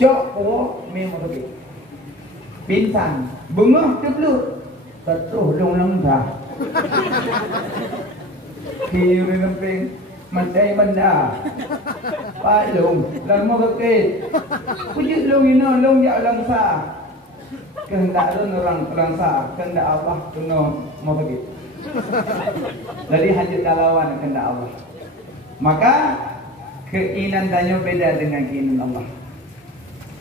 Cok memang begitu. Pingsan, bengah terbelut, terus long dah. Kiri lempeng, macai benda. Pak long, lama kekit. Pujuk long ini, long jak langsa. Kehendak orang langsa, kehendak Allah kena mau begitu. Jadi hajat lawan kehendak Allah. Maka keinginan tanya beda dengan keinginan Allah.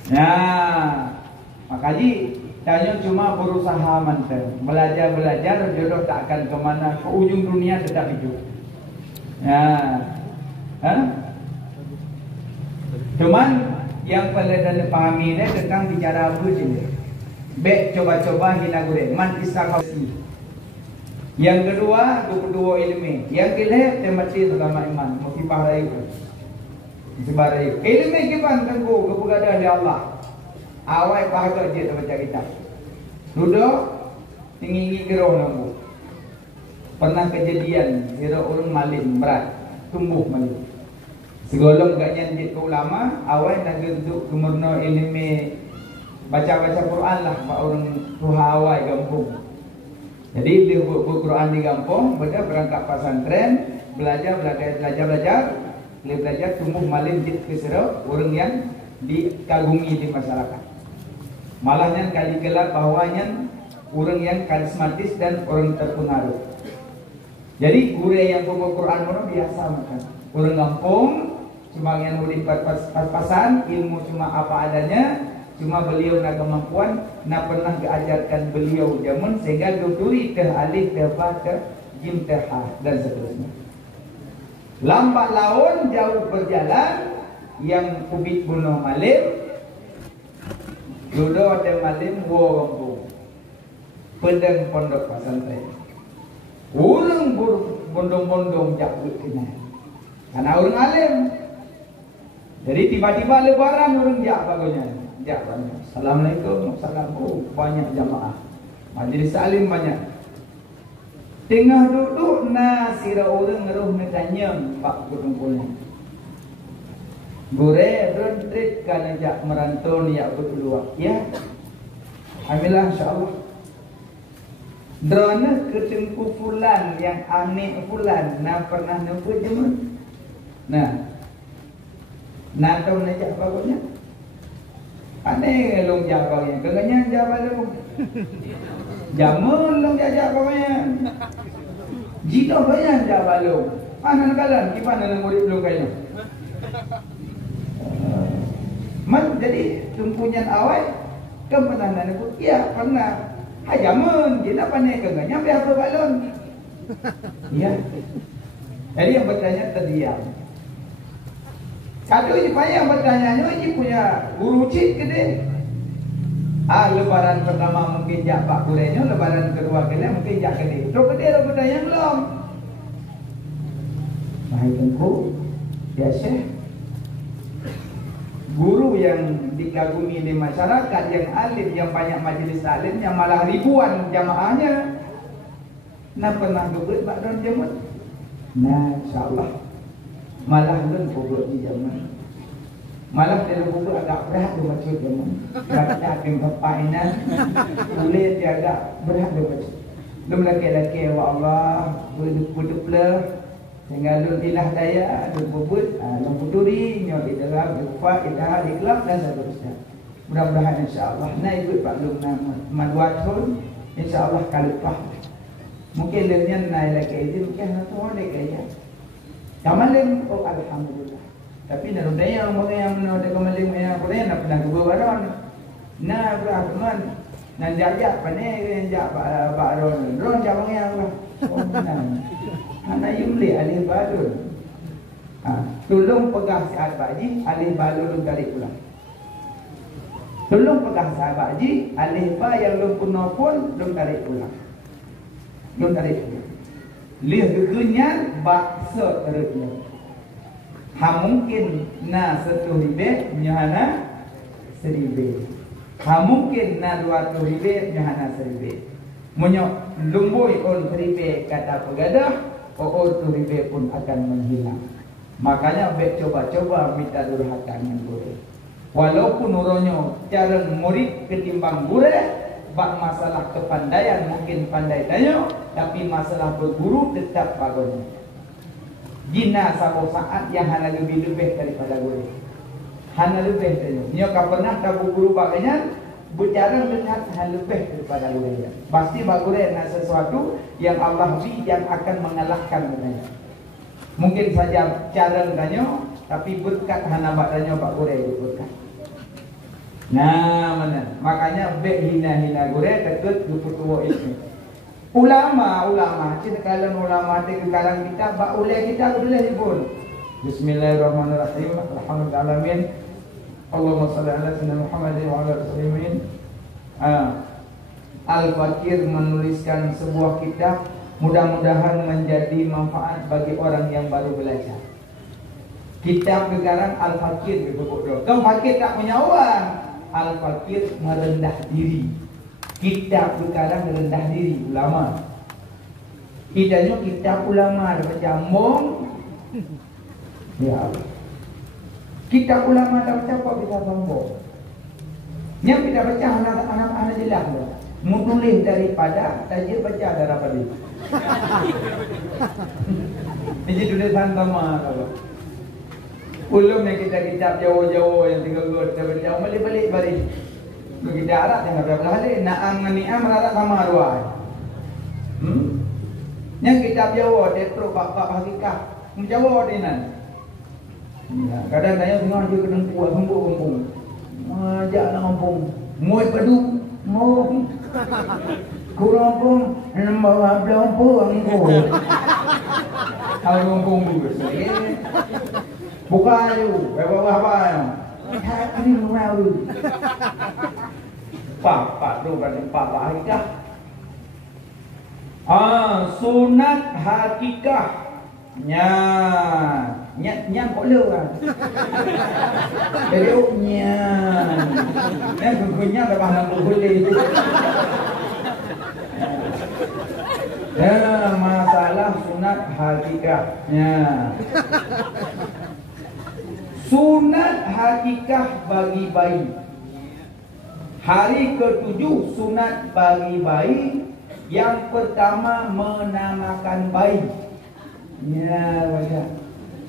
Nah, makanya tanya cuma berusaha mantap, belajar jodoh tak akan kemana, ke ujung dunia tetap hidup. Nah, cuman yang perlu dipahami ini tentang bicara apa je. Baik coba-coba hina gurih, man istakasi. Yang kedua, 22 ilmi. Yang ketiga, temati selama iman, mukibah rayu. Sebarayu. Ilmi kipan tengku keberadaan di Allah. Awal pahala dia baca kitab. Duduk tinggi gerau lampu. Pernah kejadian kira orang malin berat, tumbuh malin. Segolong gak nyanjit ke ulama, awal nak duduk kemurno ilmi baca-baca Quran lah pak orang tuha awal kampung. Jadi dia buat Quran di kampung, benda berangkat pesantren, belajar. Dia belajar tumbuh malin jid kesera orang yang dikagumi di masyarakat. Malahnya kali gelar bahwanya orang yang karismatis dan orang terpengaruh. Jadi guru yang bawa Quran mana biasa makan. Orang kampung cuma yang boleh pas-pasan, ilmu cuma apa adanya. Cuma beliau nak kemampuan, nak pernah diajarkan beliau zaman sehingga duturi ke alif ke ba ke jim ke ha dan seterusnya. Lambat laun jauh berjalan yang kubit bunuh malim duduk ada malim kampung pedang pondok pesantren urang bondong-bondong jauh kena karena orang alim. Jadi tiba-tiba lebaran orang jak bagusnya jak banyak. Assalamualaikum, assalamualaikum, banyak jamaah majlis salim banyak. Tengah duduk nasira orang ngeruh nekanya pak kumpulnya. Gure berentrit kan ajak merantau niat berdua. Ya. Alhamdulillah insyaallah. Drone ketengku fulan yang aneh fulan nak pernah nampak jemun. Nah. Natau najak bagusnya. Aneh long jabangnya, kenganya jabang. Jamun long jajak bagusnya. Jika banyak dah balung, anak kalan, gimana nak murid belum kaya? Jadi tumpunya awal, kan pernah nak ikut? Ya pernah. Hajamun, kita pandai ke nyampe apa balon? Ya. Jadi yang bertanya terdiam. Satu ini payah bertanya, ini punya guru cik gede. Lebaran pertama mungkin jak pak kurenya, lebaran kedua kali mungkin jak gede. Terus gede dah bertanya belum? Mahal tengku, biasa. Guru yang dikagumi di masyarakat, yang alim, yang banyak majlis alim, yang malah ribuan jamaahnya. Nah pernah duduk pak don jamun? Nah insyaAllah malah don pukul di jamun. Malah dia pukul agak berat dia baca jamun. Baca akan kepainan, boleh dia agak berat dia baca. Belum laki-laki wa Allah buduk lah. Sehingga lu ilah daya, lu bubut, lu buduri, nyok idalah, lupa, idah, ikhlas dan seterusnya. Mudah-mudahan insyaAllah. Nah ikut Pak Lung Madwat pun insyaAllah kalipah. Mungkin dia naik lagi itu, mungkin nak tahu dia kaya. Kamalim, oh alhamdulillah. Tapi nak daya orang yang menurut kamalim yang boleh nak pernah ke baron. Nah berahman, nak jajak panen, jajak Pak Ron, Ron jawab yang apa? Oh benar. Anak yumli alih balul. Tolong pegang sahabat Pak Haji, alih balul lu tarik pulang. Tolong pegang sahabat Haji, alih ba yang lu punah pun lu tarik pulang. Lu tarik pulang. Lih gegenyan baksa terusnya. Mungkin na 1 ribe nyahana 1000. Mungkin na 200 ribe nyahana 1000. Menyok lumbui on 1000 kata pegadah. Tu ribe pun akan menghilang. Makanya baik coba-coba minta durhaka dengan guru. Walaupun uronyo cara murid ketimbang guru, bak masalah kepandaian mungkin pandai tanyo, tapi masalah berguru tetap bagus. Jina satu saat yang hana lebih daripada guru. Hana lebih tanyo. Nyo ka pernah ka guru bagainya bercara dengan hal lebih daripada guru. Pasti baguru nak sesuatu yang Allah beri yang akan mengalahkan mereka. Mungkin saja cara tanyo, tapi berkat hana bak tanyo pak guru berkat. Nah, mana? Makanya bek hina-hina gure takut duputuo ilmu. Ulama, kita kalan ulama te kalan kita ba ulai kita boleh pun. Bismillahirrahmanirrahim. Alhamdulillah. Allahumma shalli ala sayyidina Muhammad wa ala alihi. Al-Fakir menuliskan sebuah kitab, mudah-mudahan menjadi manfaat bagi orang yang baru belajar. Kitab sekarang Al-Fakir begitu. Kau fakir tak punya uang. Al-Fakir merendah diri. Kitab sekarang rendah diri ulama. Kitanya kitab ulama ada baca mong. Ya. Kitab ulama tak baca apa kita sombong. Yang kita baca anak-anak jelas. Mutulis daripada saja baca daripada. Ini tulisan sama kalau. Ulum yang kita kitab jauh-jauh yang tinggal kita baca balik-balik balik. Kita Arab yang berapa kali naam dengan ni'am rata sama dua. Yang kitab jauh dia terus bab hakikat menjauh dinan. Kadang tanya tengah dia kena kuat hembung. Ajak nak ngomong. Muat padu mau kurang pun bawa belum pun ko. Kalau ngomong dulu sekali. Bukan tu, bawa apa yang? Ini rumah tu. Pak tu kan pak hakikah. Sunat hakikah. Nya kok lu kan. Jadi nya. Yang punya dah nak boleh. Masalah sunat hakikahnya. Sunat hakikah bagi bayi. Hari ke-7 sunat bagi bayi. Yang pertama menamakan bayi. Ya, baca.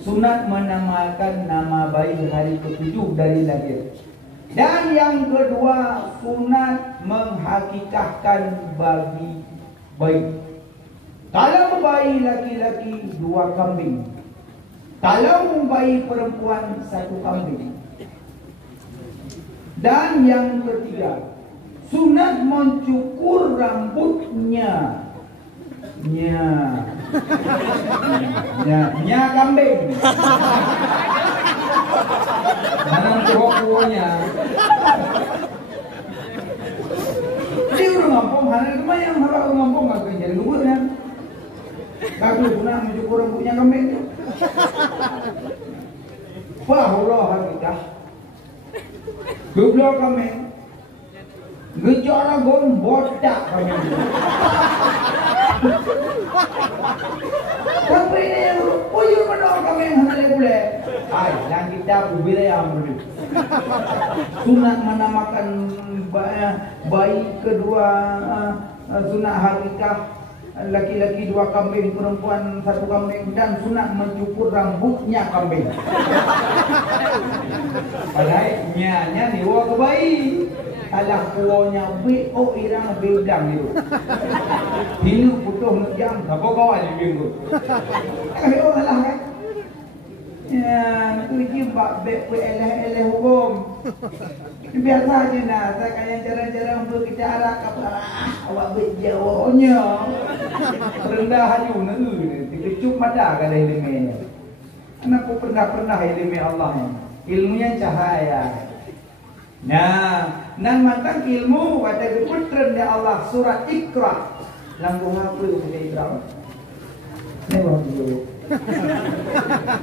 Sunat menamakan nama bayi hari ke-7 dari lahir. Dan yang kedua sunat menghakikahkan bagi bayi. Kalau bayi laki-laki 2 kambing. Kalau bayi perempuan 1 kambing. Dan yang ketiga, sunat mencukur rambutnya. Nya kambing. Mana kuah-kuahnya. Dia orang ngampung, mana lumayan harap orang ngampung agak jadi luar kan. Aku guna mencukur rambutnya kambing. Bahullah hakikah. Gublo kambing. Gecara gon bodak kambing. Kambing ni uyur mana kambing hana boleh. Ai, yang kita bubire yang dulu. Sunat menamakan bayi kedua, sunat hakikah. Laki-laki 2 kambing, perempuan 1 kambing. Dan sunat mencukur rambutnya kambing. Padahal nya diwa ke bayi. Alah kuonya irang beudang itu. Hilu putuh nak jam, apa kau ada minggu? Kalau alah kan. Ya, tu jibak bek eleh hukum. Biasa aja nak, saya kayak cara-cara untuk kita arah kapal. Awak berjawabnya rendah haju nak dikecup mata kalau ilmunya. Anakku pernah ilmu Allah ilmunya cahaya. Nah, nan matang ilmu ada keputran ya Allah surat Iqra. Langgu apa surat Iqra? Ni baru dulu.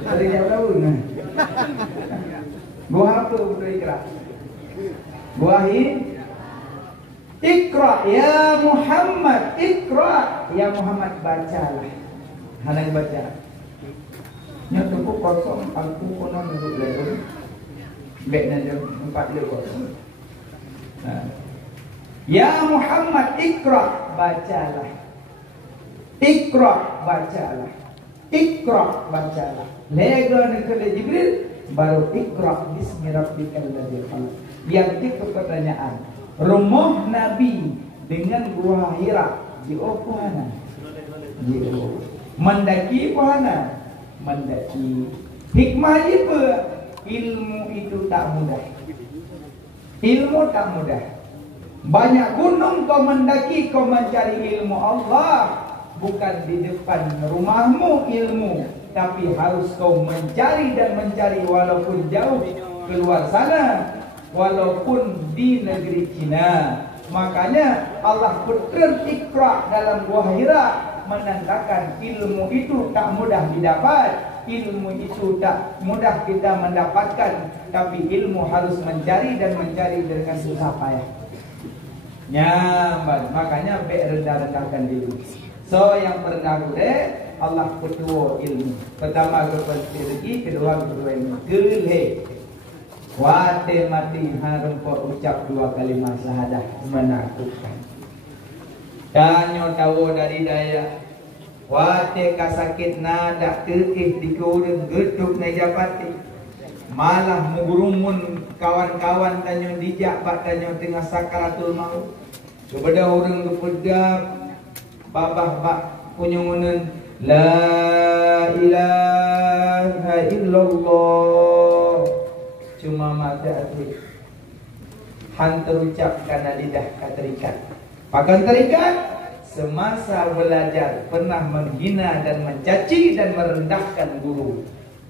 Dari jauh ni. Gua apa surat Iqra? Buahi Iqra ya Muhammad, Iqra ya Muhammad, bacalah. Hanang baca. Nya tuku kosong aku kono duduk lagi. Baik nanti 4 lekor. Ya Muhammad Iqra, bacalah. Iqra, bacalah. Iqra, bacalah. Lega nekele Jibril, baru Iqra bismi rabbikal ladzi khalaq. Yang itu pertanyaan. Rumah Nabi dengan Gua Hira di Opohana. Mendaki Pohana, mendaki. Hikmah apa? Ilmu itu tak mudah. Ilmu tak mudah. Banyak gunung kau mendaki, kau mencari ilmu Allah. Bukan di depan rumahmu ilmu, tapi harus kau mencari dan mencari walaupun jauh keluar sana, walaupun di negeri Cina. Makanya Allah putar Iqra dalam Gua Hira menandakan ilmu itu tak mudah didapat, ilmu itu tak mudah kita mendapatkan, tapi ilmu harus mencari dan mencari dengan susah payah. Nyaman, makanya rendah-rendahkan diri. So yang pernah gue Allah kedua ilmu. Pertama gue rezeki, kedua ilmu. Gelhe. Wate mati harum kau ucap 2 kalimat syahadah menakutkan. Tanyo tahu dari daya. Wate kasakit nada terih di kurung geduk najapati. Malah mugurumun kawan-kawan tanyo dijak bak tanyo tengah sakaratul maut. Kepada orang kepedap babah bak punyungunan la ilaha illallah. Cuma mata hati hantar ucap karena lidah katerikat. Pakan terikat semasa belajar pernah menghina dan mencaci dan merendahkan guru.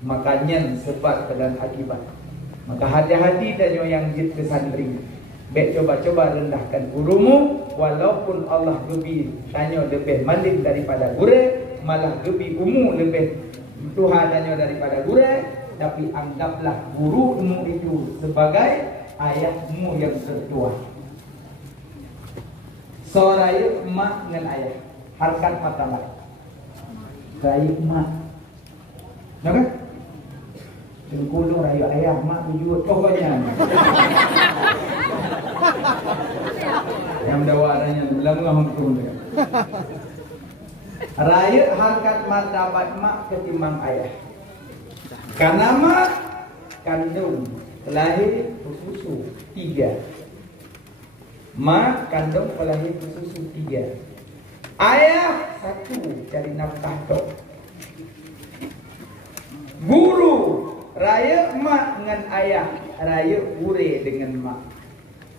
Makanya sebab dan akibat. Maka hati-hati dan yang jid ke santri. Baik coba-coba rendahkan gurumu, walaupun Allah lebih tanya lebih malim daripada guru, malah lebih lebih Tuhan tanya daripada guru, tapi anggaplah gurumu itu sebagai ayahmu yang tertua. Soraya emak dengan ayah, harkat martabat. Rayu emak, nampak? Kulung rayu ayah, mak tujuh pokoknya. Yang dawaranya belum ngahum dia. Rayu harkat martabat mak ketimbang ayah. Karena mak kandung lahir susu 3. Mak kandung lahir susu 3. Ayah 1 cari nafkah tok. Guru raya mak dengan ayah, raya gure dengan mak.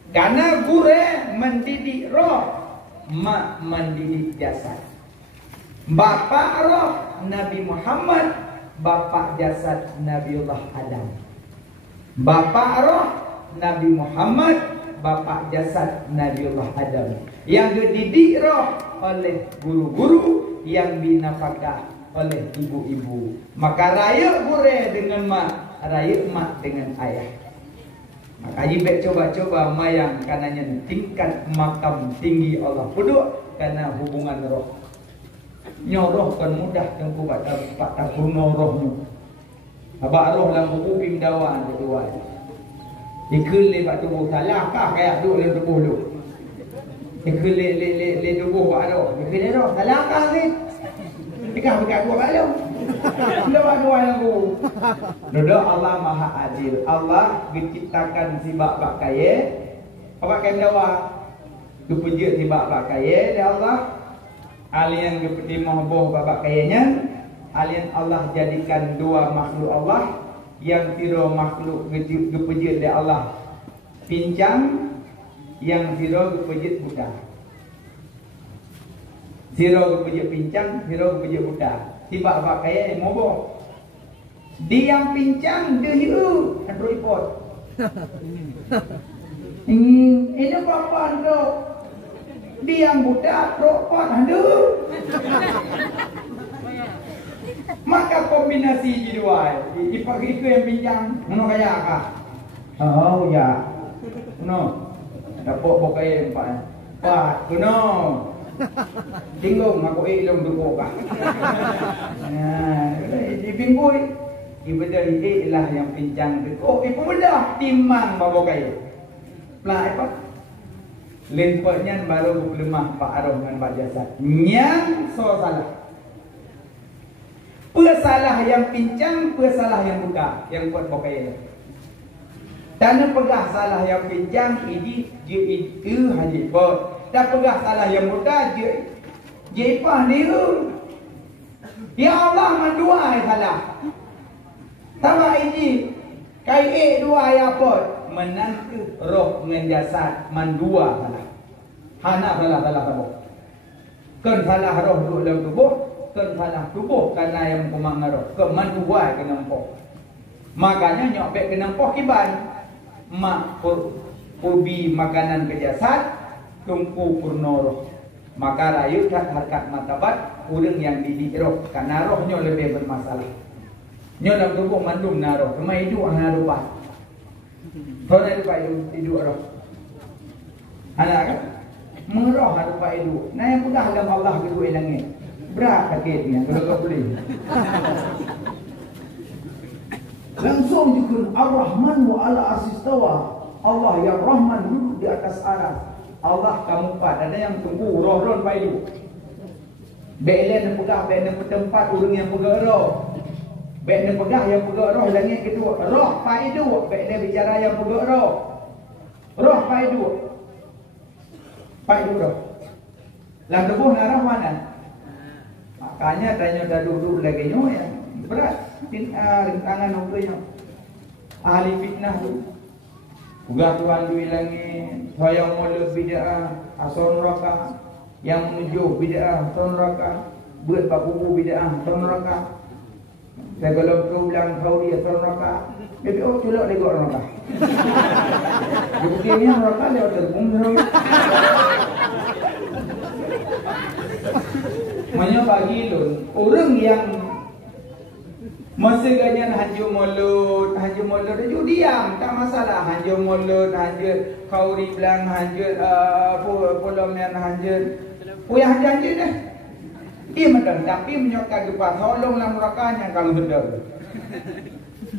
Karena gure mendidik roh, mak mendidik jasad. Bapa roh Nabi Muhammad, bapa jasad Nabiullah Adam. Bapa roh Nabi Muhammad, bapa jasad Nabiullah Adam. Yang dididik roh oleh guru-guru, yang binafkah oleh ibu-ibu. Maka raya gure dengan mak, raya mak dengan ayah. Maka ibek coba-coba mayang kananya tingkat makam tinggi Allah puduk karena hubungan roh. Nyoroh kan mudah tengku pak takuno rohmu. Abak roh lang kuping dawan kedua. Ikul le pak tubuh salah kah kayak duk le tubuh lu. Ikul le tubuh pak roh. Ikul le roh salah kah ni. Dekat dekat gua kalau. Dua yang gua. Dodo Allah Maha Adil. Allah menciptakan si bak kaya. Apa kan dawa? Kepuji si bak kaya dia Allah. Alien kepuji mahbuh bak kayanya. Alien Allah jadikan 2 makhluk Allah. Yang tiro makhluk kepuji dia Allah pincang, yang tiro kepuji budak. Zero kepuji pincang, zero kepuji budak. Tiba apa kaya yang mobo. Dia yang pincang, dia hiu, Android report. Ini apa tu? Dia yang budak, rokok, aduh. Maka kombinasi dua, dipakai itu yang pincang, mana kaya kah? Oh ya, no, dapat pakai empat, no. Tinggung aku ilong duko ka. Nah, dibinggoy. Ibadah lah yang pincang ke. Oh, ibu mudah timang bawa kaya. Pelah apa? Lempatnya baru lemah Pak Arif dengan Pak Jasad. Yang so salah. Pesalah yang pincang, pesalah yang buka, yang buat bawa kaya. Tanah pegah salah yang pincang, ini dia itu haji pot. Dan pegah salah yang buka, dia ipah dia. Ya Allah mandua salah. Tawa ini kai dua ya pot menantu roh dengan jasad mandua salah. Hana salah tahu. Kan salah roh duduk dalam tubuh, kan salah tubuh karena yang kumang roh. Ke mandua kena empok. Makanya nyok kena empok kiban. Mak ubi makanan ke jasad, tungku purnoroh. Maka rayu harkat martabat orang yang didik roh karena rohnya lebih bermasalah. Nyo dalam tubuh mandum naroh, cuma hidup hanya rupa. Kalau rupa hidup roh, anak kan mengeroh rupa hidup. Nah yang mudah dalam Allah hidup ilangnya berat sakitnya kalau kau beli. Langsung dikun Ar-Rahman wa ala asistawa. Allah yang Rahman duduk di atas aras. Allah kamu empat. Ada yang tunggu roh-roh rupa hidup. Belen yang pegah, belen yang tempat orang yang pegah roh. Baik dia pegah yang pegak roh langit kedua. Roh paidu. Baik dia bicara yang pegak roh. Roh paidu. Paidu roh. Dalam tubuh arah mana? Makanya tanya dah duduk lagi nyo yang berat. Rintangan ukurnya. Ahli fitnah tu. Uga Tuhan duit langit. Saya mulut bid'ah. Asal neraka. Yang menuju bid'ah. Asal neraka. Buat baku bid'ah. Asal neraka. Dan kalau kau bilang kau dia turun neraka, jadi oh culak dia kau neraka. Buktinya neraka dia terbung neraka. Makanya bagi lu orang yang masa ganyan hajur mulut dia diam, tak masalah. Hajur mulut, hajur kau bilang hajur polomian hajur, yang hajur dah. Dia menang, tapi menyokak depan tolonglah murakanya kalau benar.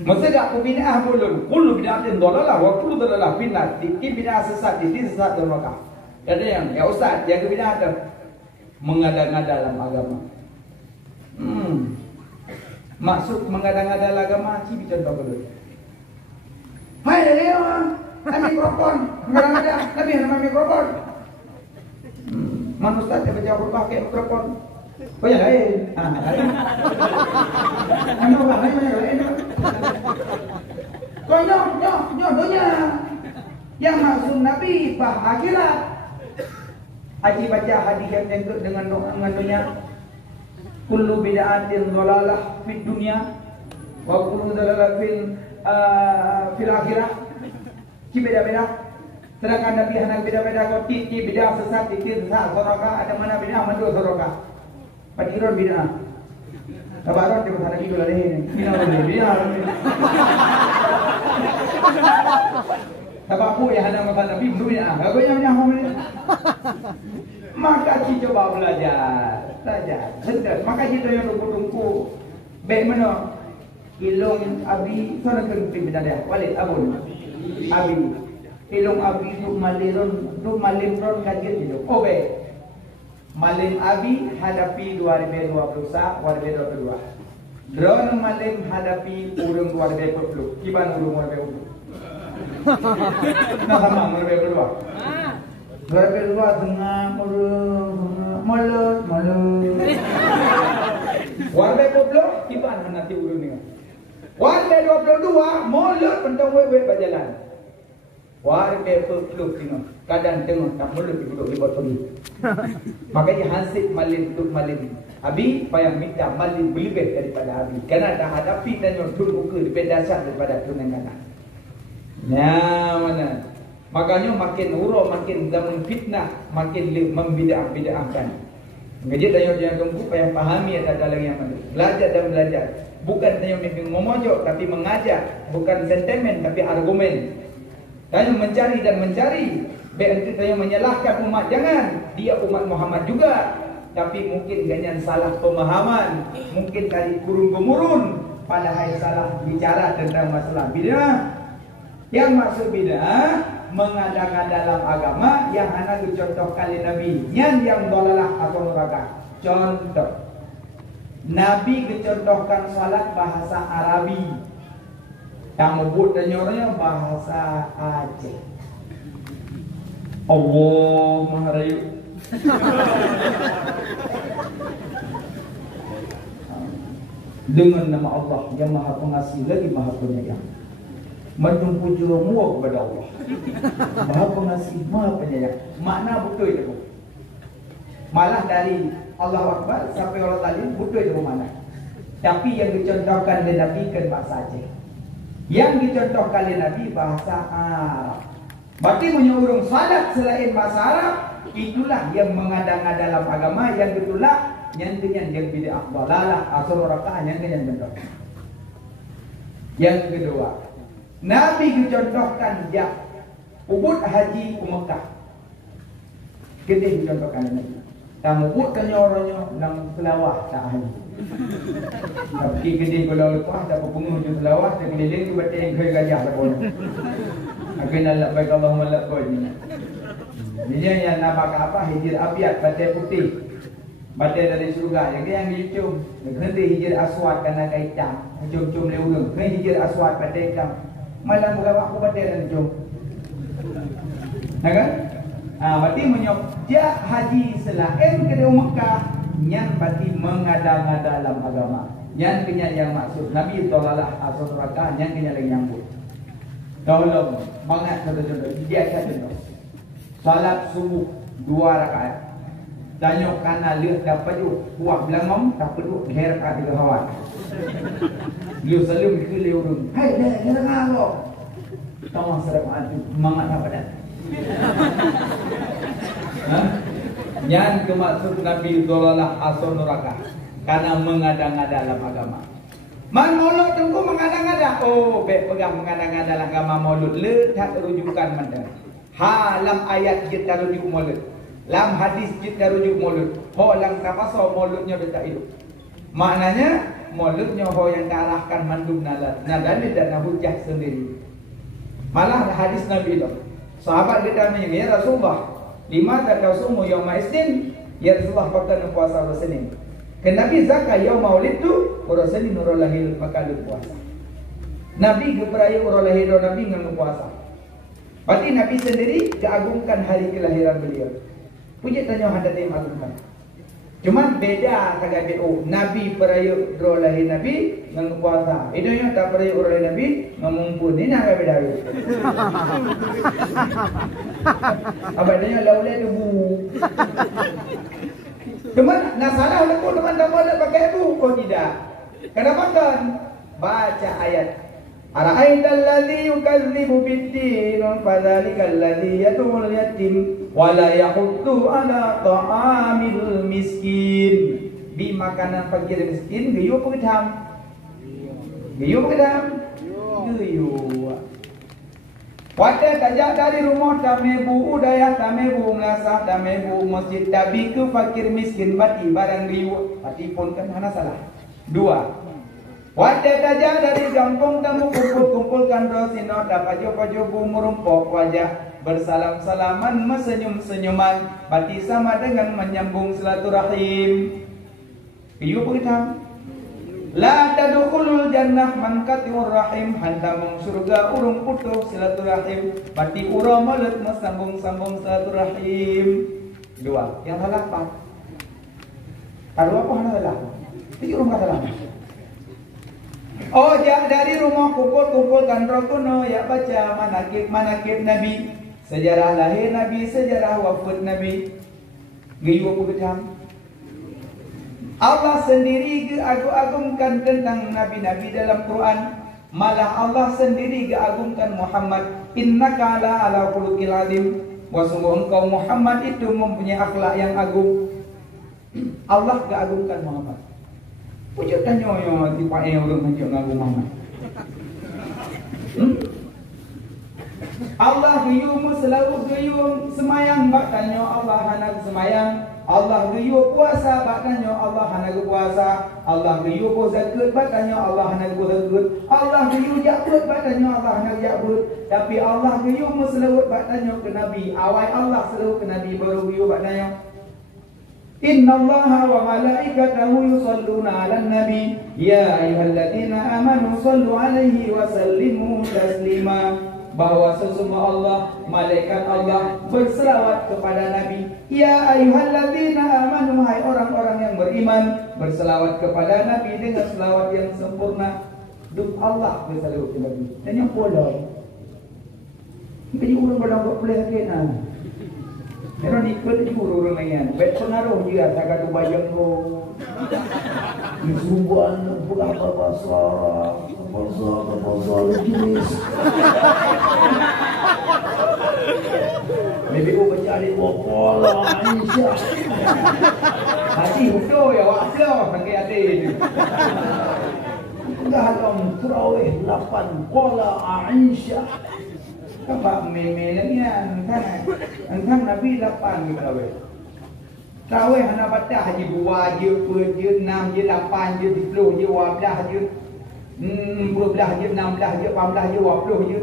Masa tak aku bid'ah boleh. Kullu bid'atin dolalah wa kullu dolalah finnar. Di bid'ah sesat, di sesat neraka. Ada yang ya ustaz, jaga bid'ah tu. Mengada-ngada dalam agama. Maksud mengada-ngada dalam agama, ci contoh dulu. Hai dia, ada mikrofon, mengada-ngada, tapi nama mikrofon. Mana ustaz dia baca khutbah pakai mikrofon. Oh ya lain. Lain. Ano ba? Lain. Contohnya yang maksud Nabi bah akhirat. Haji baca hadis yang tentu dengan doanya kullu bid'atin dhalalah fid dunya wa kullu dhalalah fil akhirah. Ki beda-beda. Sedangkan Nabi hanya beda-beda kau ti bid'ah sesat, ti sesat neraka, ada mana bid'ah mandu neraka. Padiron bid'ah. Tabaron dia berhadapi dulu lagi ni. Bid'ah. Tabaku yang ada makan Nabi bid'ah. Aku yang nyahu ni. Maka kita coba belajar. Sedar. Maka kita yang tunggu-tunggu. Baik mana? Ilung abi sana kerti bid'ah dia. Walid abun. Abi. Ilung abi duk malimron kajian itu. Oh baik. Malim Abi hadapi 2021 2022. Drone malim hadapi urung 2020. Kiban urung 2020. Nah sama 2022. 2022 tengah mulut. 2020 kiban nanti urung ni. 2022 mulut pentong wet berjalan. 2020 tengok. Kadang tengok tak mulut duduk di bawah tadi. Makanya hansip malim untuk malim. Abi payah minta malim berlebih daripada Abi. Kerana dah hadapi dan yang muka lebih dahsyat daripada tunangan. Ya mana? Makanya makin urut, makin zaman fitnah, makin membidah-bidahkan. Mengaji dan yang tunggu payah pahami ada dalam yang mana. Belajar dan belajar. Bukan yang memojok tapi mengajak. Bukan sentimen tapi argumen. Dan mencari dan mencari. Baik itu yang menyalahkan umat, jangan. Dia umat Muhammad juga. Tapi mungkin ganyan salah pemahaman. Mungkin kali kurun-gemurun. padahal salah bicara tentang masalah bid'ah. Yang maksud bid'ah mengada-ngada dalam agama yang anak dicontoh kali Nabi yang dolalah atau neraka. Contoh, Nabi dicontohkan salat bahasa Arabi, yang membuat danyornya bahasa Aceh. Allah Maha Rayu. Dengan nama Allah yang Maha Pengasih lagi Maha Penyayang, menjumpu semua kepada Allah. Maha Pengasih, Maha Penyayang. Makna betul itu. Malah dari Allah Akbar sampai Allah tadi betul itu mana. Tapi yang dicontohkan oleh Nabi kan bahasa Aceh. Yang dicontohkan oleh Nabi bahasa Arab. Berarti menyuruh salat selain bahasa Arab, itulah yang mengada-ngada dalam agama, yang itulah yang bid'ah dalalah asal rakaah yang benar. Yang kedua, Nabi dicontohkan ya ubud haji ke Mekah. Kita dicontohkan Nabi. Tamu ubud kenyoronyo nang selawah tak haji. Tapi gede kalau lepas tak pengunjung selawah tak keliling tu baca yang kaya gajah tak boleh. Akan nak baik Allahumma lakoi ni. Dia yang nampak apa hijir abiat batai putih. Batai dari surga yang dicium. Nanti hijir aswad kena kaitan. Cium-cium le udung. Kan hijir aswad batai hitam. Malam berapa aku batai dan cium. Nah kan? Berarti menyokja haji selain ke Mekah yang berarti mengada-ngada dalam agama. Yang kenya yang maksud Nabi tolalah asal neraka yang kenya lagi nyambut. Tolong banget contoh-contoh. Dia contoh. Salat subuh 2 rakaat. Tanya kana lihat dapat tu kuat belangom dapat tu leher kat tiga hawan. Dia selalu mikir dia urung. Hai dah jangan lo. Tolong serap antu semangat apa dah. Yang kemaksud Nabi dolalah asal neraka karena mengada-ngada dalam agama. Man maulud tunggu mengada-ngada. Oh, pegang mengada-ngada dalam agama maulud. Letak rujukan mana? Lam ayat kita rujuk maulud. Lam hadis kita rujuk maulud. Lam kapasau mauludnya tak hidup. Maknanya mauludnya yang diarahkan mandum nadali dan hujah sendiri. Malah hadis Nabi itu. Sahabat kita tanya, ya Rasulullah, lima tak kau sumu yaumah isnin? Ya Rasulullah pakai puasa hari Senin. Nabi zakat yaum maulid tu orang Senin orang lahir maka lu puasa. Nabi beraya orang lahir Nabi dengan puasa. Berarti Nabi sendiri keagungkan hari kelahiran beliau. Puji tanya hadat yang agungkan. Cuman beda kagak BO. Nabi peraya orang lahir Nabi dengan puasa. Itu yang tak peraya orang lahir Nabi mengumpul. Ini nak beda. Abadnya laulai tu bu. Cuman nak salah aku teman-teman boleh pakai bu. Oh tidak. Kenapa kan? Baca ayat. Ara'aital ladzi yukadzibu bid-din fadzalikal ladzi yad'ul yatim wa la yahuddu 'ala ta'amil miskin. Di makanan fakir miskin gayo pengedam. Gayo pengedam. Gayo. Wadah tajak dari rumah tamebu udaya tamebu ngasah tamebu masjid tabi ke fakir miskin bati barang gayo. Bati pun kan hana salah. 2. Wadah tajak dari kampung tamu kumpul-kumpulkan rosino dapat jopo-jopo merumpok wajah bersalam-salaman mesenyum-senyuman berarti sama dengan menyambung silaturahim. Iyo beritahu la tadkhulul jannah man qati'ur rahim hantamung surga urung putus silaturahim berarti urang malet mesambung-sambung silaturahim. 2. Yang salah apa? Kalau apa salah? Itu urang salah. Oh, dari rumah kumpul-kumpulkan rokuno ya baca manakib Nabi, sejarah lahir Nabi, sejarah wafat Nabi. Gayu apa kecam? Allah sendiri agungkan tentang nabi-nabi dalam Quran. Malah Allah sendiri agungkan Muhammad. Innaka ala khuluqil azim. Wa sungguh engkau Muhammad itu mempunyai akhlak yang agung. Allah agungkan Muhammad. Pujuk tanya yang tipe orang macam ngaku Muhammad. Allah gayum selalu gayum semayang bak tanya Allah anak semayang. Allah riyu puasa batanya Allah hanaga puasa. Allah riyu po zakat batanya Allah hanaga zakat. Allah riyu jakut batanya Allah hanaga jakut. Tapi Allah riyu meselawat batanya ke Nabi. Awal Allah selawat ke Nabi baru riyu batanya. Inna Allaha wa malaikatahu yusalluna 'alan nabi ya ayyuhalladzina amanu sallu 'alaihi wa sallimu taslima. Bahwa sesungguhnya Allah, malaikat Allah berselawat kepada Nabi. Ya ayyuhalladzina amanu, hai orang-orang yang beriman, berselawat kepada Nabi dengan selawat yang sempurna. Duk Allah berselawat kepada Nabi. Dan yang boleh jadi orang berang boleh kena. Mereka ikut di orang lain. Bet pengaruh dia tak ada bayang tu. Disubuhan berapa bahasa jenis. Maybe ko baca di wala Aisyah. Hati hudo ya waklo pakai ade. Dalam terawih 8 wala Aisyah. Kabak meme-nya entang Nabi 8 terawih. Terawih hana baca haji 2 je, 4 je, 6 je, 8 je, 10 je, 12 je. 10 je, 16 je, 18 je, 20 je.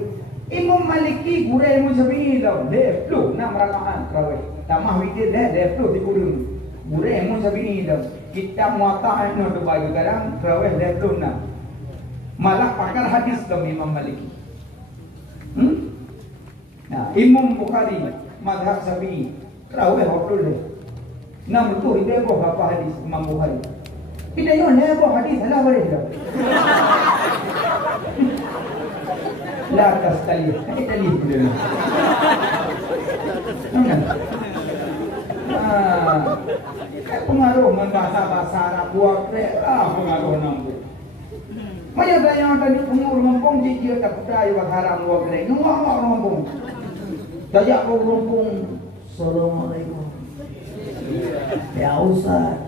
Imam Maliki gurau Imam Syafi'i tau. Dia 10 6 rakaat terawih. Tamah witir dia 10 di kurung. Gurau Imam Syafi'i tau. Kita muatta anu tu baju kadang terawih dia 10 6. Malah pakar hadis tau Imam Maliki. Nah, Imam Bukhari mazhab Syafi'i terawih 20 dia. 60 dia apa hadis Imam Bukhari. Kita yo lebo hadis salah boleh dah. La tastalih. Kita lihat dulu. Pengaruh bahasa Arab buat pengaruh nampu. Maya tanya tadi pengaruh ngomong dia tak percaya buat haram buat kering. Ngomong. Tajak kau ngomong. Assalamualaikum. Ya Ustaz.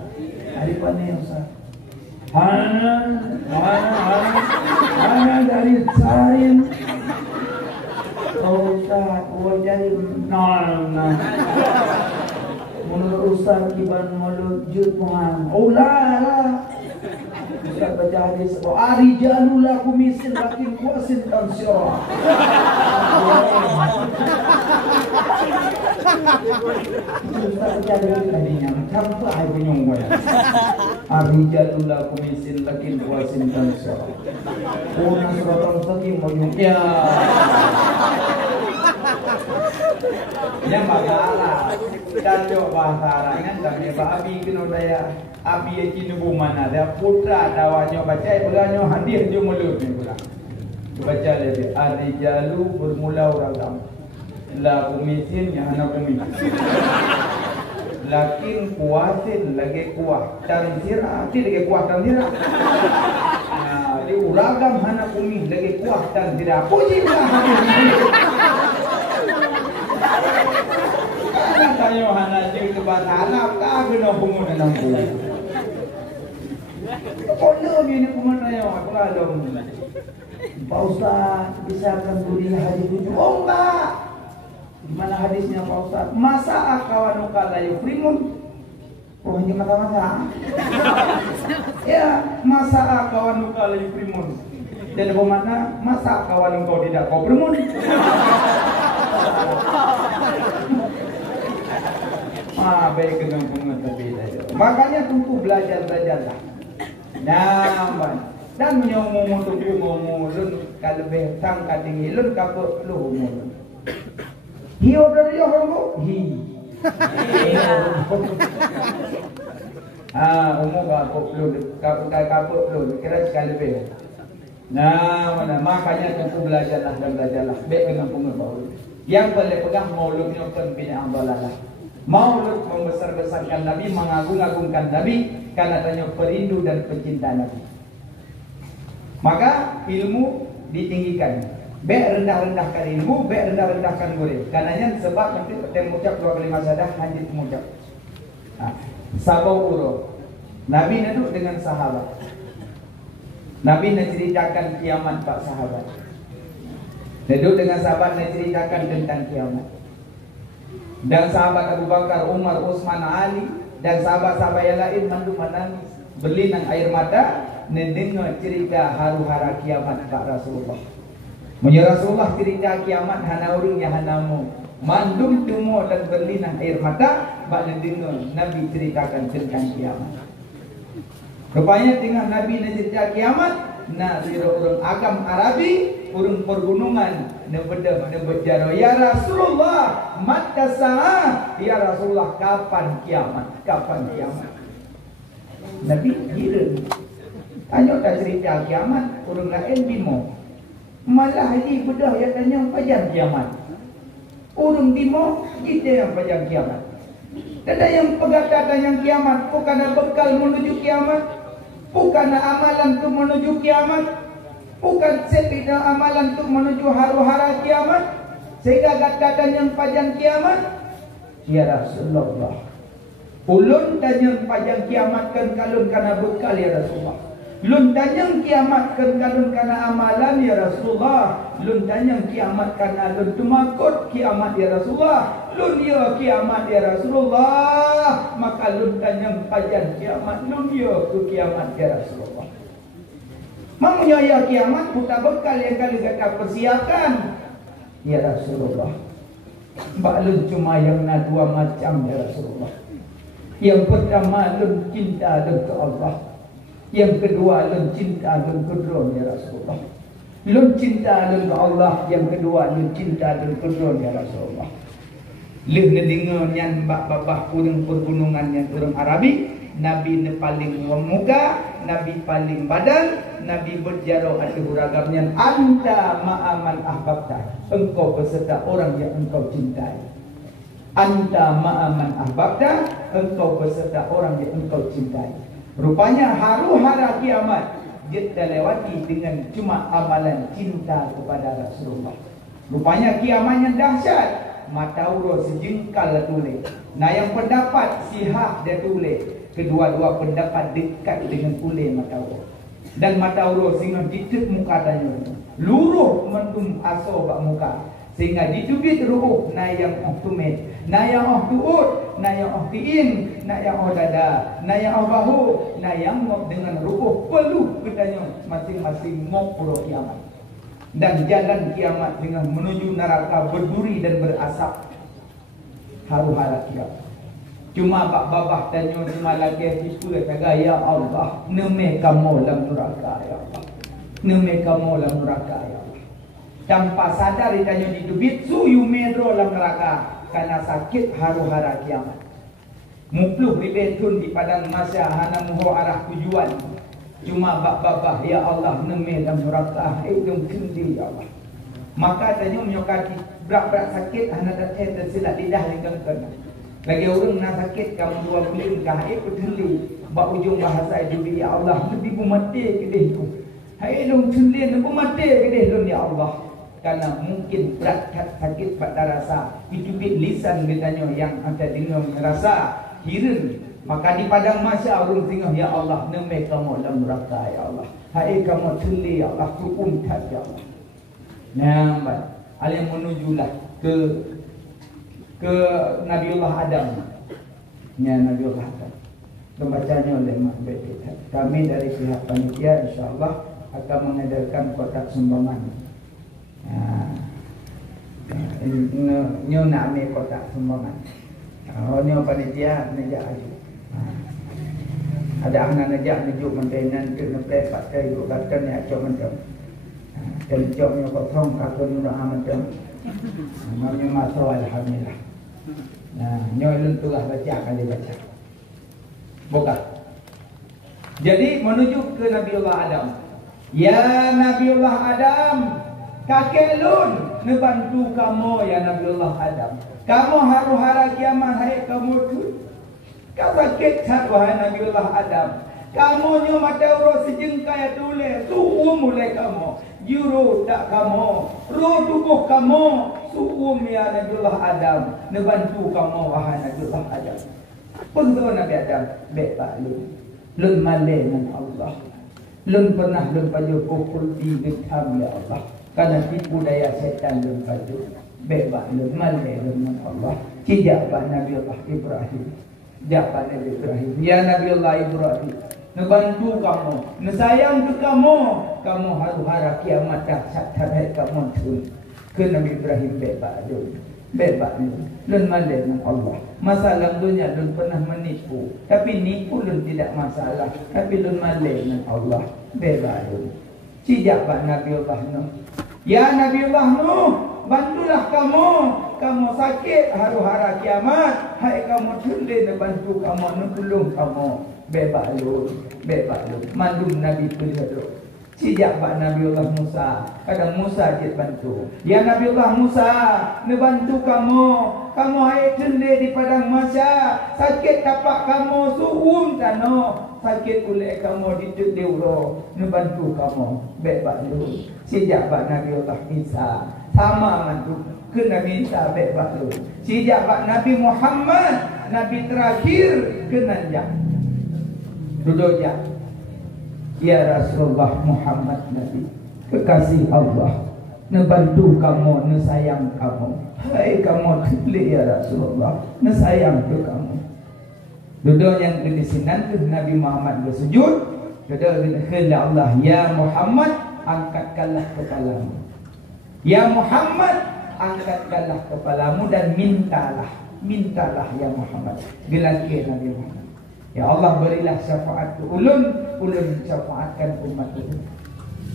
Hari pani Ustaz. Hana dari Sarin. Ustaz, jadi nol. Menurut Ustaz Iban Maulud Jutman. Lah. Ustaz baca hadis. Arijalula kumisin lakin kuasin tansyara. Ustaz baca hadis tadinya. Tanpa air penyungguh. Arijalula kumisin lakin kuasin tansyara. Una surat al-Fatih mojong. Ya. Yang bahasa Arab dan juga bahasa Arab kan kami abi kena daya abi yang bu mana ada putra dawanya baca peganyo hadir jo mulut ni pula baca lagi arijalu bermula ragam la kumisin yang hana kumis lakin kuasin lagi kuah tanzira lagi kuah tanzira di uragam hana kumis lagi kuah tanzira puji tayo hana jeng ke bahasa Arab ka guna bungun dalam buku. Kono ni bungun tayo aku lalong. Pak Ustaz bisa akan budi hadis itu. Oh enggak. Gimana hadisnya Pak Ustaz? Masa akawan ukala yufrimun? Oh ini masa-masa. Ya, masa akawan ukala yufrimun. Dan bermakna masa kawan engkau tidak kau bermun. Baik dengan pengetahuan saja. Makanya tentu belajarlah. Dan menyomong tunggu ngomong lun kalbe tang kadingi lun kapur lu ngomong. Hiyo dari hormo hi. Umum kapur lu kapur lu kira kalbe. Makanya tentu belajarlah dan belajarlah. Baik dengan pengetahuan. Yang boleh pegang mauludnya pembinaan dalalah. Maulud membesar-besarkan Nabi, mengagung-agungkan Nabi karena tanya perindu dan pecinta Nabi. Maka ilmu ditinggikan. Baik rendah-rendahkan ilmu, baik rendah-rendahkan boleh. Karenanya sebab nanti mengucap 2 kali masadah lanjut mengucap. Sabau uro. Nabi duduk dengan sahabat. Nabi nak ceritakan kiamat Pak sahabat. Duduk dengan sahabat nak ceritakan tentang kiamat. Dan sahabat Abu Bakar, Umar, Utsman, Ali Dan sahabat-sahabat yang lain mandu menangis, berlinang air mata, mendengar cerita haru-hara kiamat Pak Rasulullah. Menurut Rasulullah cerita kiamat hana urung yang hanamu. Mandum tumo dan berlinang air mata, bak mendengar Nabi ceritakan tentang kiamat. Rupanya tengah Nabi cerita kiamat, nah orang agam Arabi, orang pergunungan, nebedam, ya Rasulullah, mata sa'ah, ya Rasulullah, kapan kiamat? Kapan kiamat? Nabi kira, tanya tak cerita kiamat, orang lain bimo. Malah ini bedah yang tanya panjang kiamat. Orang bimo, kita yang panjang kiamat. Ada yang pegat yang kiamat, bukan bekal menuju kiamat, bukan amalan untuk menuju kiamat, bukan sebida amalan untuk menuju haru-hara kiamat, sehingga katakan yang panjang kiamat, ya Rasulullah, ulun dan yang panjang kiamat kan kalun karena bekal ya Rasulullah. Lun tanyang kiamat kan kalun karena amalan ya Rasulullah. Lun tanyang kiamat karena lun tumakut kiamat ya Rasulullah. Lun ya kiamat ya Rasulullah. Maka lun tanyang panjang kiamat. Lun ya ke kiamat ya Rasulullah. Mamunya ya kiamat putar bekal yang kali kata persiapkan ya Rasulullah. Mbak lun cuma yang na dua macam ya Rasulullah. Yang pertama lun cinta ke Allah. Yang kedua lun cinta lun kudron ya Rasulullah. Lun cinta lun Allah. Yang kedua lun cinta lun kudron ya Rasulullah. Lun dengar yang bak-bak kurang pergunungan yang kurang Arabi. Nabi ne paling muka, Nabi paling badan, Nabi berjarau ada huragamnya. Anta ma'aman ahbabta. Engkau beserta orang yang engkau cintai. Anta ma'aman ahbabta. Engkau beserta orang yang engkau cintai. Rupanya haru-hara kiamat kita lewati dengan cuma amalan cinta kepada Rasulullah. Rupanya kiamatnya dahsyat. Matauro sejengkal tulis. Nah yang pendapat sihah dia tulis. Kedua-dua pendapat dekat dengan kulit matauro. Dan matauro sehingga ditek muka tanya. Luruh mentum aso bak muka. Sehingga ditubit ruh na yang tumet, na yang tuut, na yang tiin, na yang dada, na yang bahu, na yang dengan ruh peluh katanya masing-masing ngobrol kiamat. Dan jalan kiamat dengan menuju neraka berduri dan berasap. Haru-hara kiamat. Cuma bak babah tanya cuma lagi itu kata ya Allah, neme kamu dalam neraka ya Allah. Neme kamu dalam neraka ya Allah. Tanpa sadar ditanya di dubit suyu medro dalam neraka karena sakit haru-hara kiamat. Mupluh ribetun di padang masa hana muho arah tujuan. Cuma bak-babah ya Allah neme dalam neraka hidung kendi ya Allah. Maka tanya menyokati berat-berat sakit hana datang tersilap lidah lingkang kena. Lagi orang nak sakit kamu 2 bulan kah peduli bak ujung bahasa dubit ya Allah lebih mati ke deh tu. Hai long kendi lebih mati ke deh ya Allah. Karena mungkin berat sakit pada rasa itu bit lisan ditanya yang ada dengar rasa hirin. Maka di padang masa orang tengah ya Allah neme kamu dalam neraka ya Allah. Hai kamu tuli ya Allah hukum tak ya Allah. Nampak alim menujulah ke Nabiullah Adam. Ya Nabiullah Adam. Membacanya oleh Mak Betul. Kami dari pihak panitia insyaAllah akan mengedarkan kotak sumbangan. Nyo nak ambil kotak sumbangan. Oh nyo panitia najak aja. Ada anak najak nujuk maintenance ke nepre pakai duk kata ni acok macam. Dan jobnya kosong aku nurah macam. Namanya masuk alhamdulillah. Nah, nyo lentulah baca kali baca. Buka. Jadi menuju ke Nabiullah Adam. Ya Nabiullah Adam, kakek lun nebantu kamu ya Nabiullah Adam. Kamu haru-hara kiamat hai kamu tu. Kau sakit wahai Nabiullah Adam. Kamu nyo mata uro sejengkai tule, suum mulai kamu. Juru tak kamu, roh tubuh kamu, suum ya Nabiullah Adam. Nebantu kamu wahai Nabiullah Adam. Punto Nabi Adam, baik pak lun. Lun malai dengan Allah. Lun pernah lun paju pukul di gekam ya Allah. Karena tipu daya setan lun paju. Baik pak lun malai dengan Allah. Kijak pak Nabiullah Ibrahim. Jabat Nabi Ibrahim. Ya Nabiullah Ibrahim, ngebantu kamu, nesayang ke kamu. Kamu haru-hara kiamat dahsyat hadai kamu tun. Ke Nabi Ibrahim bebas dulu. Bebas dulu. Lun malai dengan Allah. Masalah dunia lun pernah menipu. Tapi nipu lun tidak masalah. Tapi lun malai dengan Allah. Bebas dulu. Sijak Nabiullah Nuh. Ya Nabiullah Nuh, bantulah kamu. Kamu sakit haru-hara kiamat. Hai kamu tundin bantu kamu, nolong kamu. Bebas lu, bebas lu. Mandum Nabi pelihara. Sejak Nabiullah Musa, kadang Musa dia bantu. Ya Nabiullah Musa, nebantu kamu. Kamu hai tundin di padang Masya. Sakit tapak kamu suhun tano. Sakit kulit kamu di deuro, nebantu kamu. Bebas lu. Sejak Nabiullah Isa, sama mantu. Ke Nabi Isa bebas lu. Sejak Nabi Muhammad, Nabi terakhir ke nanjak. Duduk jak. Ya Rasulullah Muhammad Nabi, kekasih Allah, nebantu kamu, nesayang kamu. Hai kamu tulis ya Rasulullah, nesayang ke kamu. Duduk yang di sini ke Nabi Muhammad bersujud. Duduk ke Allah, ya Muhammad, angkatkanlah kepalamu. Ya Muhammad, angkatkanlah kepalamu dan mintalah. Mintalah ya Muhammad. Gelaki Nabi Muhammad. Ya Allah, berilah syafaat ke ulun, ulun syafaatkan umat ulun.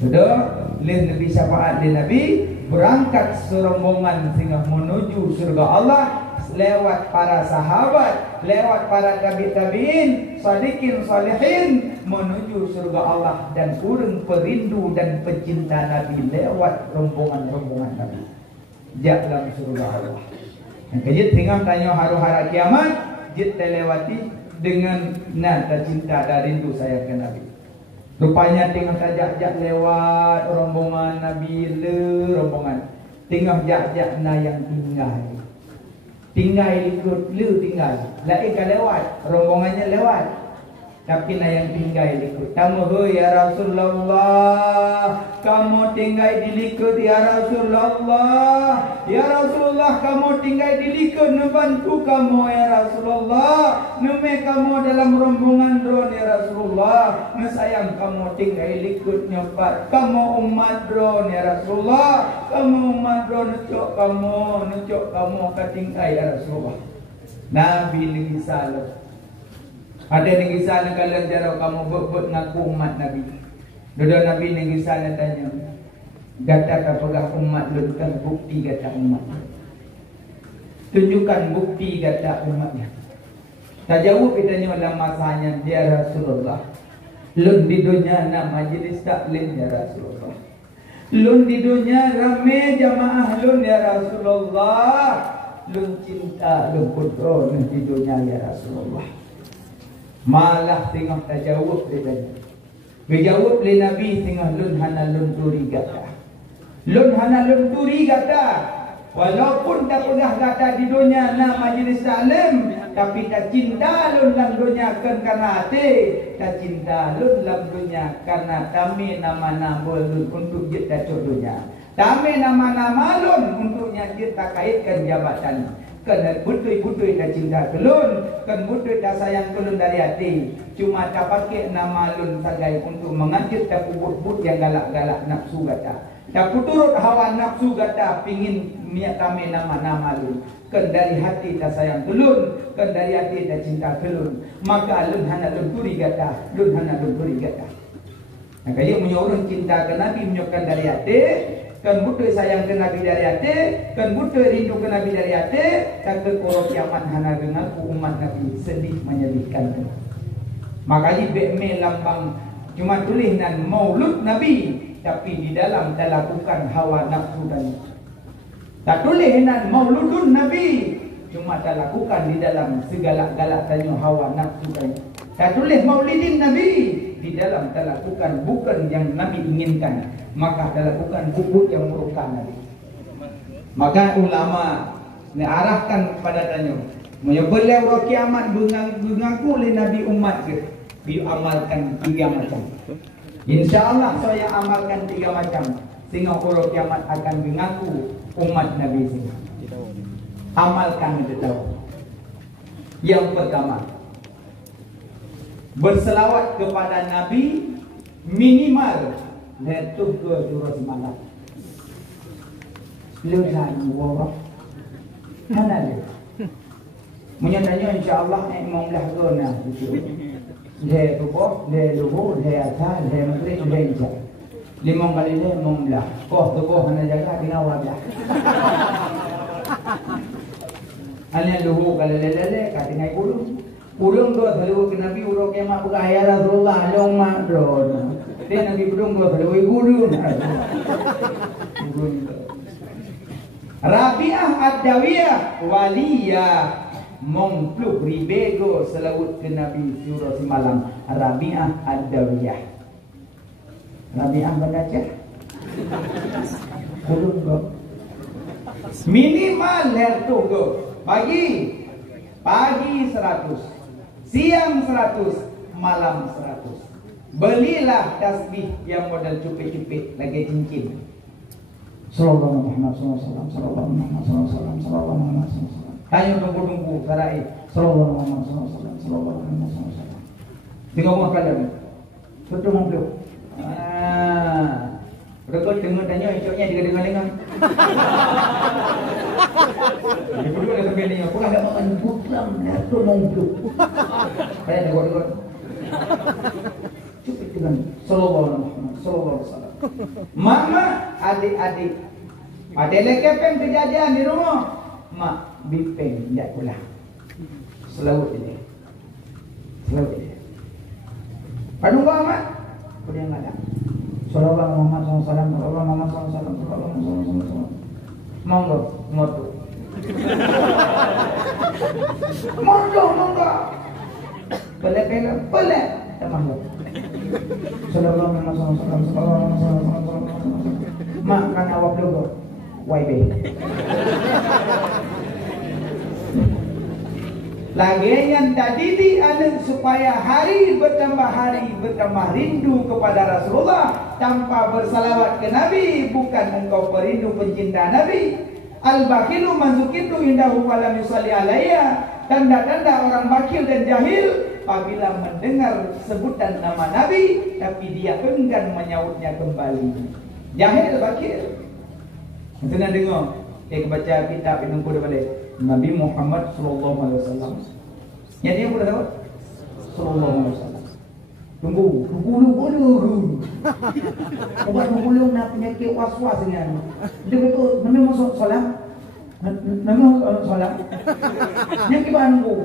Sudah, leh Nabi syafaat di Nabi, berangkat serombongan sehingga menuju surga Allah lewat para sahabat, lewat para tabi'in, sadiqin salihin menuju surga Allah, dan urang perindu dan pecinta Nabi lewat rombongan-rombongan Nabi. Jak dalam surga Allah. Kejit tinggal tanya haru-hara kiamat, jit terlewati dengan nada cinta dan rindu sayang ke Nabi. Rupanya tengah tajak-jak lewat rombongan Nabi le rombongan. Tengah jak-jak na yang tinggal. Tinggal ikut le tinggal. Lain kan lewat, rombongannya lewat. Tapi na yang tinggal ikut. Tamu ya Rasulullah, kamu tinggal dilikut ya Rasulullah. Ya Rasulullah, kamu tinggal dilikut, membantu kamu ya Rasulullah. Nume kamu dalam rombongan drone ya Rasulullah. Nesayang kamu tinggal dilikut nyobat. Kamu umat drone ya Rasulullah. Kamu umat drone nucuk kamu ketinggal ya Rasulullah. Nabi lagi salam. Ada negeri sana kalian jauh kamu buat ngaku umat Nabi. Dua Nabi negeri sana tanya, kata apakah umat lu kan bukti kata umat. Tunjukkan bukti kata umatnya. Tak jawab ditanya dalam masanya, ya Rasulullah. Lun di dunia nama majlis taklim ya Rasulullah. Lun di dunia ramai jamaah lun ya Rasulullah. Lun cinta lun kudro lun di dunia ya Rasulullah. Malah tengah tak jawab dia tanya. Berjawab oleh Nabi tengah lun hana lun turi kata. Lun hana lun turi kata. Walaupun tak pernah kata di dunia na majlis taklim, tapi tak cinta lun dalam dunia kan karena hati. Tak cinta lun dalam dunia karena kami nama-nama lun untuk kita contohnya. Kami nama-nama lun untuknya kita kaitkan jabatan. Kan butui-butui dah cinta kelun, kan butui dah sayang kelun dari hati. Cuma tak pakai nama lun sagai untuk menganjut tak but-but yang galak-galak nafsu kata. Tak puturut hawa nafsu kata pingin niat kami nama-nama lun. Kan dari hati tak sayang kelun, kan dari hati tak cinta kelun. Maka lun hana lun turi kata, lun hana lun turi kata. Nah, kalau menyuruh cinta ke Nabi menyuruhkan dari hati. Kan butuh sayang ke Nabi dari hati, kan butuh rindu ke Nabi dari hati, kan ke korok kiamat hana denganku umat Nabi sedih menyedihkan. Makanya bekme lambang cuma tulis dan maulud Nabi, tapi di dalam tak lakukan hawa nafsu tadi. Tak tulis dan mauludun Nabi, cuma tak lakukan di dalam segala-galak tanya hawa nafsu tadi. Tak tulis maulidin Nabi, di dalam tak lakukan bukan yang Nabi inginkan, maka tak lakukan kubur yang merupakan Nabi. Maka ulama arahkan kepada tanya, menyebelai orang kiamat mengaku oleh Nabi umat ke? Biar amalkan 3 macam. InsyaAllah saya amalkan 3 macam, sehingga orang kiamat akan mengaku umat Nabi sini. Amalkan itu tahu. Yang pertama, berselawat kepada Nabi minimal letup ke jurus malam. Lusan wawah. Mana dia? Menyatanya insya-Allah imam lah guna itu. Dia subuh, dia zuhur, dia asar, dia maghrib, dia isya. 5 kali dia imam lah. Kau subuh hana jaga tinggal wajah. Hanya zuhur kali lele tinggal kurung. Kurung tu selalu ke Nabi urut kiamat berkaya Rasulullah long madron. Dia Nabi kurung tu selalu kurung. Rabi'ah Ad-Dawiyah waliyah mengpluk ribego selawut ke Nabi surah semalam. Rabi'ah Ad-Dawiyah. Rabi'ah baca kurung go minimal lertu go pagi 100, siang 100, malam 100. Belilah tasbih yang model cupik-cupik lagi cincin. Sallallahu Muhammad sallallahu sallallahu Muhammad sallallahu sallallahu Muhammad sallallahu. Tanya tunggu sarai. Sallallahu Muhammad sallallahu sallallahu Muhammad sallallahu. Tengok muka kalian. Betul mampu. Berikut dengar tanya esoknya dia dengar. Dia perlu ada sampai aku ada makan bukan aku mampu. Kayak dengar. Cupik dengan sallallahu Muhammad sallallahu sallallahu. Mama, adik-adik, ada lekepeng kejadian di rumah. Mak, bipeng tidak pulang. Selawut dia. Padu kau mak? Kemudian ada. Sallallahu Muhammad SAW, sallallahu Muhammad SAW, sallallahu Muhammad SAW. Monggo, ngoto. Monggo. Boleh. Monggo. Sallallahu Muhammad SAW, sallallahu Muhammad SAW. Mak kan awak dulu. YB. Lagi yang tadi dianut supaya hari bertambah rindu kepada Rasulullah tanpa bersalawat ke Nabi, bukan engkau perindu pencinta Nabi. Al-bakilu manzukitu indahu walam yusalli alayya. Tanda-tanda orang bakil dan jahil apabila mendengar sebutan nama Nabi tapi dia enggan menyautnya kembali. Jahil bakil. Tengah dengar, baca kitab yang kuda balik. Nabi Muhammad sallallahu alaihi wasallam. Yang dia kuda tahu? Sallallahu alaihi wasallam. Tunggu dulu. Obat menggulung nak penyakit was-was dengan. Dia betul Nabi masuk solat. Yang kita nunggu.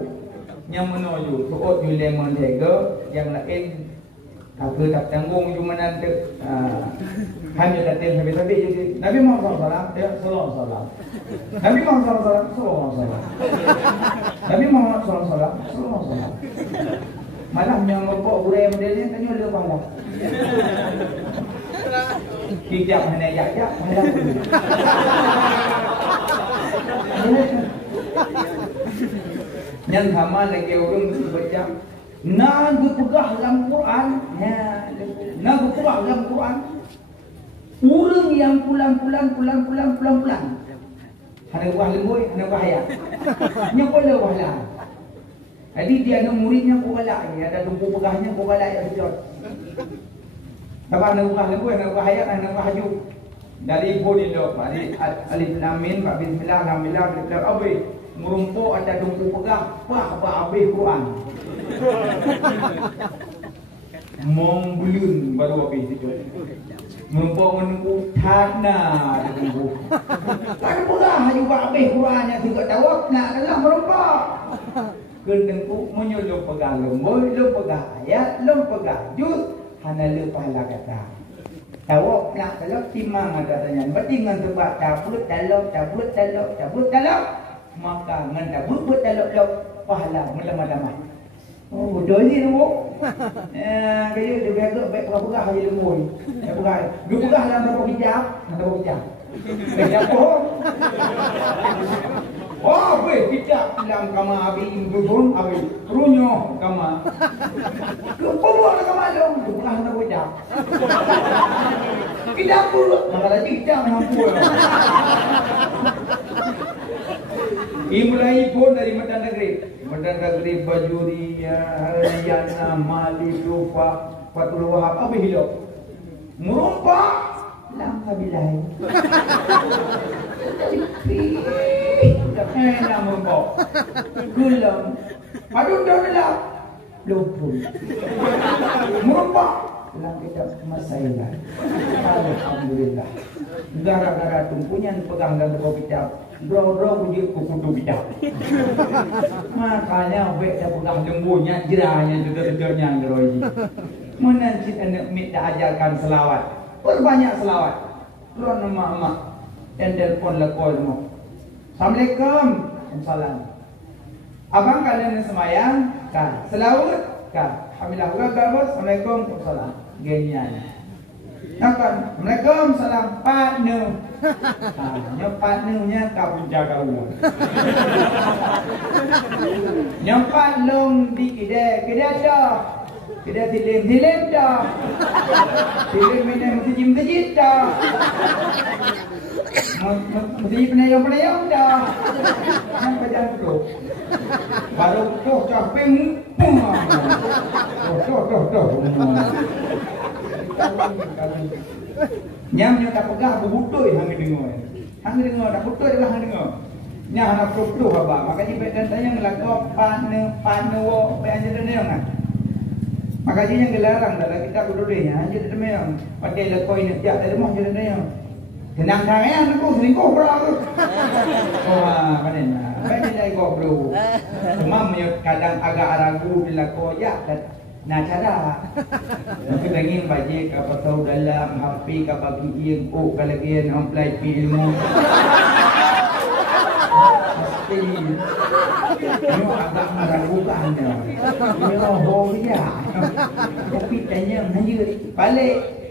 Yang menuju tuot you lemon tega, yang lain aku tak tanggung cuma nanti. Hanya datang habis-habis jadi Nabi Muhammad SAW dia sallallahu alaihi wasallam. Nabi Muhammad SAW sallallahu alaihi wasallam. Nabi Muhammad SAW sallallahu alaihi wasallam. Malah yang ngopok burai model ni tanya dia apa lah. Kijak hanya jak malah. Yang sama lagi orang baca nak pegah dalam Quran. Nak pegah dalam Quran. Orang yang pulang. Ada buah lembut, ada buah ayam. Nya pula buah lah. Jadi dia ada muridnya kubalak ni, ada tumpu pegahnya kubalak yang betul. Apa ada buah lembut, ada buah ayam, ada buah haju. Dari ibu ni dok, alif lam mim, bismillah, alhamdulillah, bismillah. Abi, merumpuk ada tumpu pegah, apa habis Quran. Membelun baru habis itu. Menunggu tanah ditunggu. Tak pernah juga habis Quran yang juga tawaf nak dalam merompak. Kenengku menyuruh pegang lembut, lu pegang ayat, lu pegang juz, hana lu pahala kata. Tawaf nak dalam timang katanya. Berarti dengan sebab cabut dalam, maka dengan cabut dalam pahala melemah-lemah. Oh, betul ni tu. Kaya dia beragak baik pegah aja lembu ni. Dia pegah dalam berapa hijab? Hijab pohon. Oh, hijab dalam kamar abi turun abi. Turunnya kamar. Kepolah kamar dong. Dia pegah dalam hijab. Hijab pula. Maka lagi hijab mampu. Mulai pun dari Medan Negeri. Mendagri bajuri yana mali lupa patul wahab apa hidup merompak langkah bilai enak merompak gulam aduh dah gelap lupul merompak dalam kitab Masailah. Alhamdulillah. Gara-gara tumpunya pegang dalam buku kitab, bro puji kudu kitab. Makanya baik dah pegang lembunya, jerahnya juga-juganya ngeroji. Menanti anak minta ajarkan selawat. Berbanyak selawat. Tuan emak-emak dan telefon lakolmu. Assalamualaikum. Salam. Abang kalian semayang? Kan. Selawat? Kan. Alhamdulillah. Assalamualaikum. Salam. Genial. Nakkan. Assalamualaikum. Salam. Partner. Yang partnernya kau jaga uang. Yang long di kedai dah. Kedai tilim dah. Tilim minum tejim dah. Mesti penayang dah. Yang pejam tu. Baru tu caping. Tuh. Nyam tak pegang aku butoi hang dengar. Hang dengar tak butoi dah hang dengar. Nya anak putu haba. Makanya badan tanya ngelakop partner wo pe anje dene kan. Makanya yang dilarang dalam kitab dulunya anje dene pakai lekoi ni jak dari rumah anje dene. Tenang tangan aku selingkuh pula aku. Wah, panennya. Baik dia goblok. Cuma kadang agak ragu bila koyak dan nak cara. Mungkin ingin baca apa tahu dalam HP ke bagi yang kalau dia apply ilmu. Pasti. Ini agak meragukan dia. Ini hobinya. Tapi tanya hanya balik.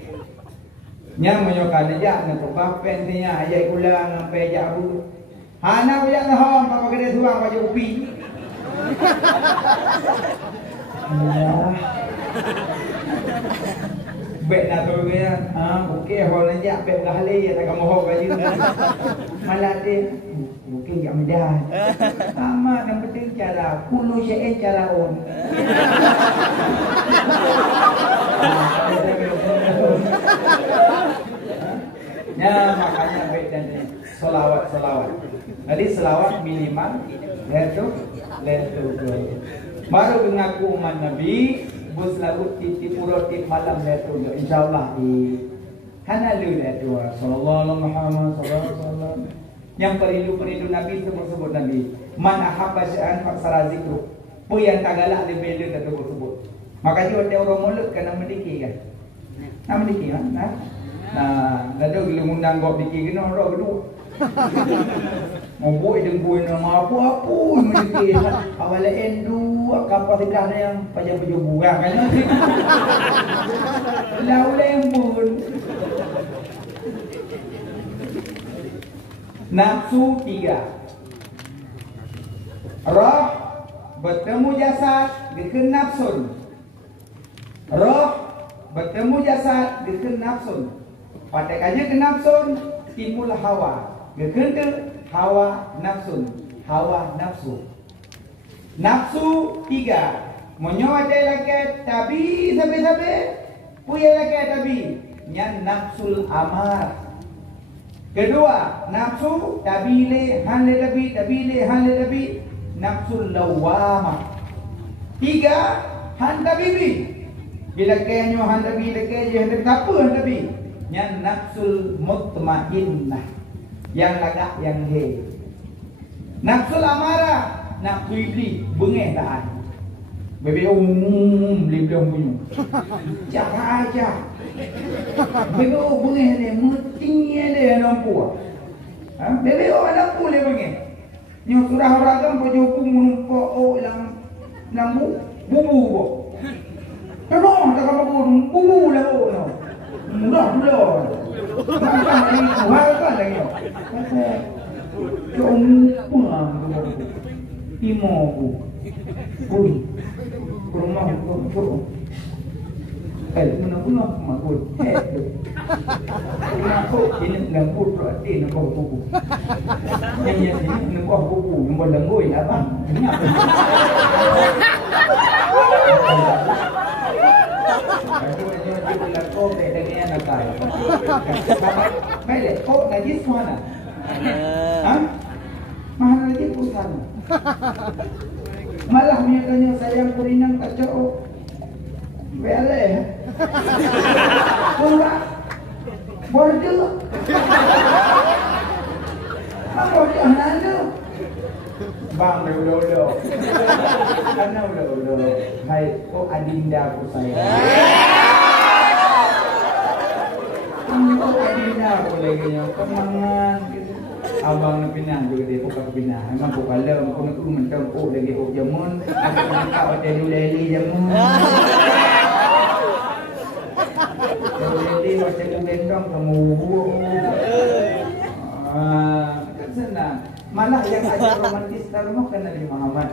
Yang menyokan aja untuk bapen dia ayat ulang sampai jauh. Hana punya ngahom apa kedai tuang baju upi. Bet nak tu dia. Okey hol aja bet gahli ya tak mau baju. Malah dia okey jak medan. Sama yang penting cara kulu syai cara on. Ya makanya baik dan selawat. Jadi selawat minimal letu. Baru mengaku umat Nabi buslaut titi puroti malam letu. Insyaallah di hanalu letu. Sallallahu Muhammad sallallahu alaihi wasallam. Yang perindu Nabi sebut Nabi. Man ahabba sya'an faksara zikru. Pu yang tagala di bela kata sebut. Makanya ada orang mulut kena mendiki kan. Nak mendiki kan? Nah, lalu bila undang kau fikir kena orang kedua. Mau buat dengkui nama apa mesti awal endu kapasitas yang pajak buang kan. Lalu lembun. Nafsu 3. Roh bertemu jasad bikin nafsun. Roh bertemu jasad bikin nafsun. Patakannya ke nafsun timbul hawa. Bikin hawa nafsun. Hawa nafsu. Nafsu 3. Menyoadai laki tabi sampai puya laki tabi. Yang nafsul amar. Kedua, nafsu tabile hanle tabi. Nafsul lawamah. 3, handa bibi. Bila kenyo handa bibi leke handa apa handa bibi? Yang nafsul mutmainnah. Yang lagak yang he. Nafsul amarah, nafsu iblis bengeh tahan. Bebe belum bunyi. Cara aja. Bebe bengeh ni mutingnya dia nampu. Bebe nampu le bengeh. Nyo surah ragam baju kumumpo lambu bubu bo. Kenapa tak kamu bubu lah no. Mudah. Bukan lagi kuat kan lagi. Pulang Timo bu. Rumah Guna-guna makut. Aku ini ngangkut berarti nak buku. Yang ini nak buku, yang berlengui abang. Ini apa? Aku jadi lakon dengan anak saya. Baik, kau najis mana? Hah? Mana najis bukan? Malah misalnya sayang kurinang tak cocok. Bele. Enggak. Bodoh. Apa jangan tu? Bang udah. Karena udah. Hai, kok adinda aku sayang. Kok adinda aku lagi nya kemangan gitu. Abang nak pinang juga dia buka pinang. Memang buka lem, aku nak mencangkuk lagi jamun. Aku nak kau telu leli jamun. Jadi macam gendong kamu. Kan senang. Malah yang ajar romantis taruh kan Nabi Muhammad.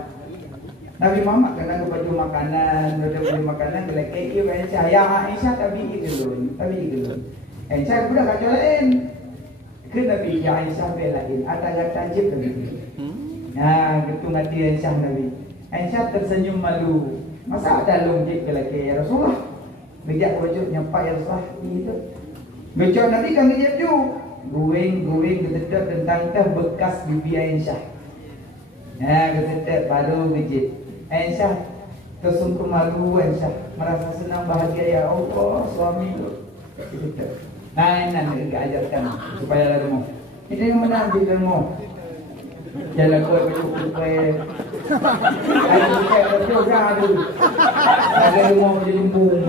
Nabi Muhammad kena baju makanan, baju makanan gelak keki Aisyah. Ya Aisyah tabi gelun. Aisyah pula kacau lain. Ke Nabi Aisyah belain ada tajib Nabi. Nah, gitu ngati Aisyah Nabi. Aisyah tersenyum malu. Masa ada lonjek gelak ya Rasulullah. Bijak wajib nyampai yang sah itu. Becok Nabi kan dia tu. Guing ketetek tentang bekas bibi Aisyah. Nah, ketetek baru gejit. Aisyah tersungkur malu Aisyah. Merasa senang bahagia ya Allah suami tu. Ketetek. Nah, ini ajarkan supaya lalu mau. Ini yang mana ambil ilmu. Jalan kau betul supaya. Ada bukan betul dah tu. Ada ilmu menjadi lumbung.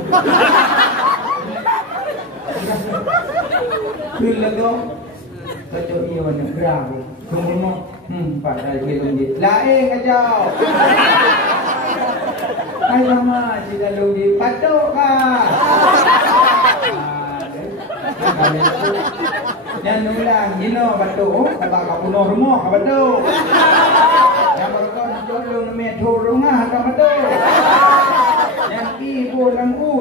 Bila tu, kacau ia warna gerah. Kemudian, pak dah belum dia. Lain kacau. Hai mama, jika lu di patok kah? Yang nulang, jino patok. Kata kau punuh rumah, kau patok. Yang mereka nak jodoh nama thor rumah, kau patok. Yang ibu langku,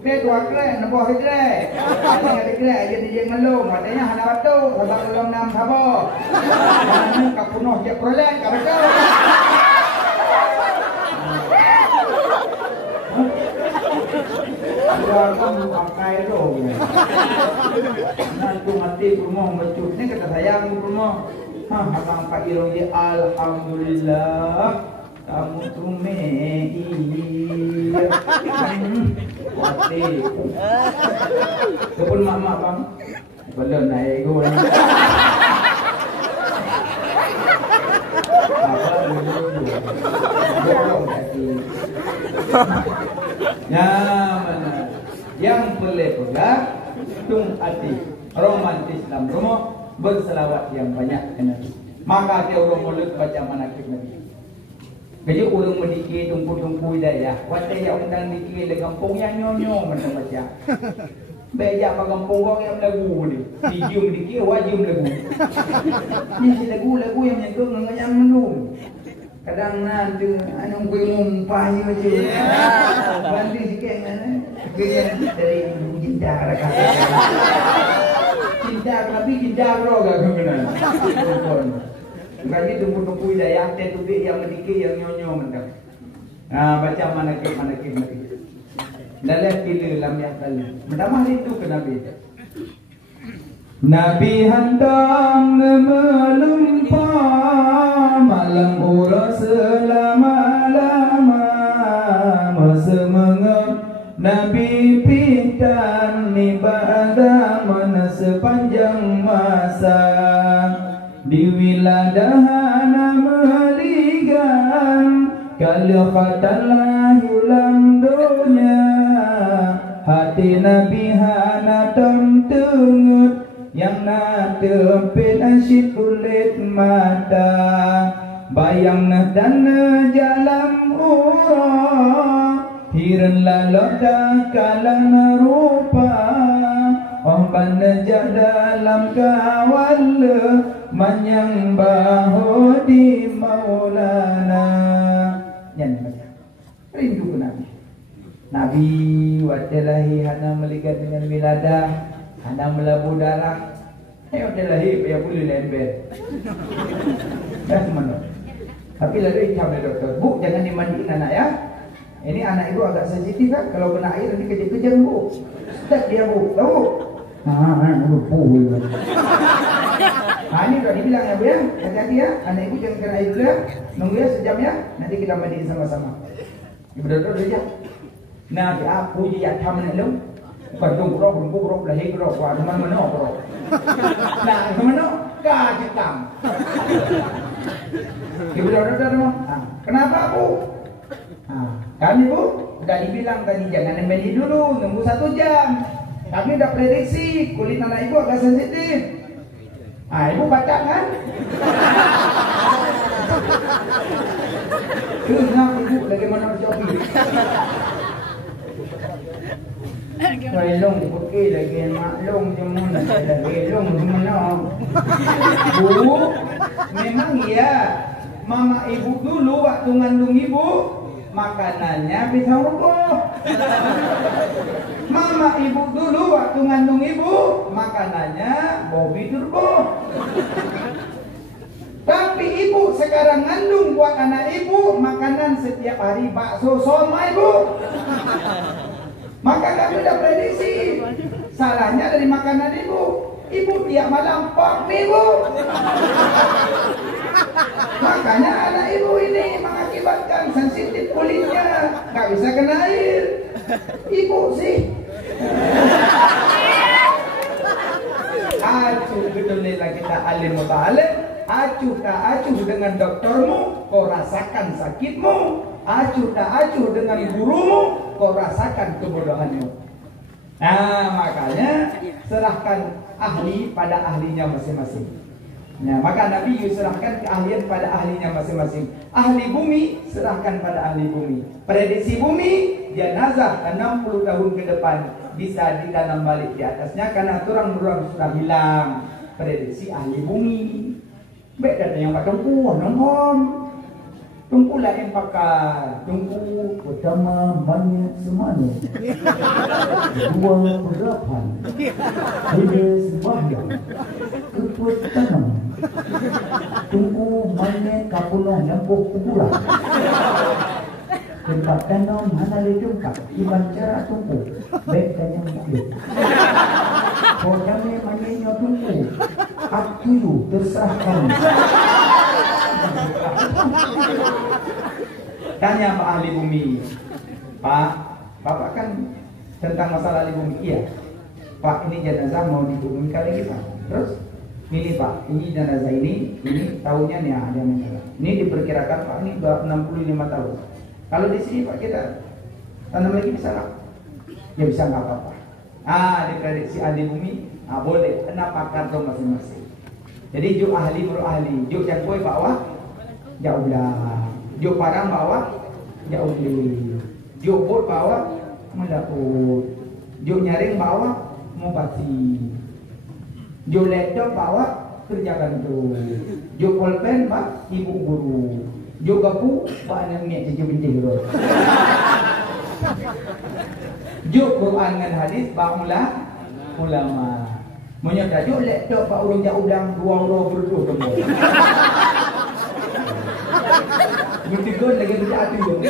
kedua kerek, nak buat kerek. Yang ada kerek, dia ngelung. Katanya hana patok, sabang dalam enam sabar. Mana kau punuh je prolek, kau patok. Kamu pakai tu. Nanti mati rumah mecut. Ni kata sayang rumah. Abang Pak Irong dia alhamdulillah. Kamu tumei. Mati. Kepun mak bang. Belum naik go. Mana? Yang boleh pula tung hati romantis dalam rumah berselawat yang banyak Nabi. Maka dia orang mulut baca manakib Nabi. Jadi orang mendikir tungku hidayah. Waktu yang undang dikir di kampung yang nyonyo mana baca. Bejak pada kampung orang yang lagu ni. Video mendikir wajib lagu. Ni si lagu yang menyentuh dengan yang menung. Kadang nanti anong ngumpah ni macam ni. Bantu sikit kan. Dia dari cinta kata. Cinta tapi cinta roga kebenaran. Berarti tunggu hidayah tubik yang mendikir yang nyonyo mentang. Baca manakib. Dalam pilih lam yakal. Menambah itu ke Nabi. Nabi handang melumpah malam uras selama-lama masa mengep Nabi pintan ibadah mana sepanjang masa di wiladahana meligan kalau katalah ulang dunia hati Nabi hana tengut yang nak tempit asyik kulit mata bayang na dan jalan urah hiran lalok dah kalang rupa orang najak dalam kawal manyang bahu di maulana yang baca rindu ke Nabi Nabi wadelahi hana meligat dengan miladah, hana melabuh darah. Wadelahi ya boleh lembet. Dah mana? Tapi lalu hitam ya dokter. Bu, jangan dimandiin anak ya. Ini anak ibu agak sensitif kan. Kalau kena air nanti kejang-kejang bu. Step dia bu. Tahu bu? Bu. Ini udah dibilang ya bu ya. Hati-hati ya. Anak ibu jangan kena air dulu ya. Nunggu ya sejam ya. Nanti kita mandiin sama-sama. Ibu dokter udah ya. Nah, aku diaทำ lu. Bandung bro lahir bro. Wah, mana bro. Nah, mana? Kajitang. Ibu dokter mau. Kenapa bu? Kami bu, udah dibilang tadi jangan mandi dulu, nunggu 1 jam. Kami udah prediksi kulit anak ibu agak sensitif. Ibu baca kan? Kenapa ibu lagi mana Shopee? Wailong putih lagi maklong cuma lagi long mana? Bu, memang iya. Mama ibu dulu waktu ngandung ibu makanannya pisang rubuh. Mama ibu dulu waktu ngandung ibu makanannya Bobby Turbo. Tapi ibu sekarang ngandung buat anak ibu makanan setiap hari bakso soma ibu. Maka kami udah prediksi salahnya dari makanan ibu. Ibu tiap malam pork ibu. Makanya anak ibu ini mengakibatkan sensitif kulitnya, nggak bisa kena air. Ibu sih. Acuh betulnya kita alim muta'alim. Acuh tak acuh dengan doktermu, kau rasakan sakitmu. Acuh tak acuh dengan gurumu, kau rasakan kebodohanmu. Nah makanya serahkan ahli pada ahlinya masing-masing. Nah, maka Nabi serahkan keahlian pada ahlinya masing-masing. Ahli bumi serahkan pada ahli bumi. Prediksi bumi jenazah 60 tahun ke depan bisa ditanam balik di atasnya karena turang-turang sudah hilang. Prediksi ahli bumi. Beda dengan Pak Tungku, nonton. Tungku lah yang pakai. Tungku pertama banyak semana. Kedua berapan. Tiga sembahyang. Kedua tanam. Tungku banyak kapulang nyampuh kuburan. Tempat tanam mana lejungkap. Iban cara tungku. Baik dan yang mungkin. Kodamnya banyak tungku. Aku terserahkan. Tanya Pak ahli bumi. Pak, Bapak kan tentang masalah ahli bumi. Iya. Pak, ini jenazah mau dibumi kali kita. Terus, ini Pak, ini jenazah ini tahunnya nih ada masalah. Ini diperkirakan Pak, ini 65 tahun. Kalau di sini Pak kita tanam lagi bisa nggak? Ya bisa nggak apa-apa. Diprediksi ahli bumi, boleh. Kenapa pakar masing-masing? Jadi juk ahli bro ahli, juk cakoi bawah, jauh lah. Juk parang bawah, jauh li. Juk bot bawah, mendapur. Juk nyaring bawah, mau basi. Juk laptop bawah, kerjakan tu. Juk pulpen bak, ibu guru. Juk gapu, pak nangnya cucu binti guru. Juk Quran dan hadis, bak ulama. Punya tajuk laptop pak urang jauh ulang 2 euro berdua temu. Bertiga lagi kerja tu.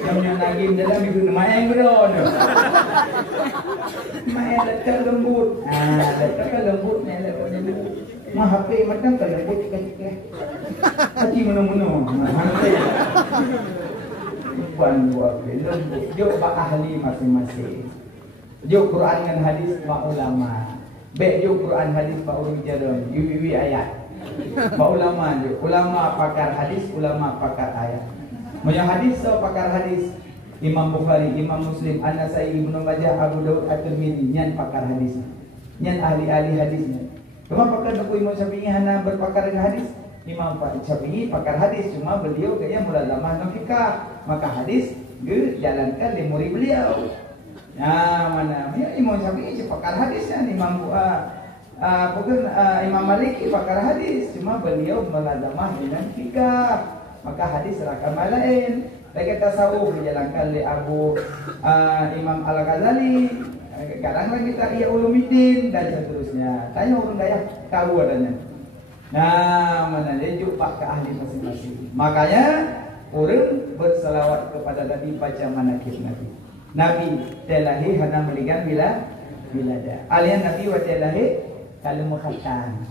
Yang lagi dalam itu main beron. Main laptop lembut. Laptop lembut ni laptop lembut. Mah HP macam kalau lembut sikit-sikit. Hati mana-mana. Bukan buat lembut. Juk pak ahli masing-masing. Juk Quran dan hadis pak ulama. Baik juk Quran hadis pak ulama jalan. Yuwi ayat. Pak ulama juk. Ulama pakar hadis, ulama pakar ayat. Punya hadis so pakar hadis. Imam Bukhari, Imam Muslim, An-Nasai, Ibnu Majah, Abu Daud, At-Tirmidzi, nyan pakar hadis. Nyan ahli-ahli hadisnya. Cuma pakar buku Imam Syafi'i hanya berpakar dengan hadis. Imam Syafi'i pakar hadis, cuma beliau kayaknya muladhamah dan fikah. Maka hadis jalankan di murid beliau. Nah, mana? Ya, Imam Syafi'i pakar hadisnya, Imam Maliki pakar hadis, cuma beliau muladhamah dengan fikah. maka hadis rakaman lain. Lagi tasawuf dijalankan oleh Imam Al-Ghazali. Kadang lagi tak Ihya Ulumuddin dan seterusnya. Tanya orang Dayak tahu adanya. Nah, mana dia jumpa ke ahli masing-masing. Makanya orang berselawat kepada Nabi baca manakib Nabi. Nabi telahi hana meligan bila ada. Alian Nabi wa telahi kalau mukhatan.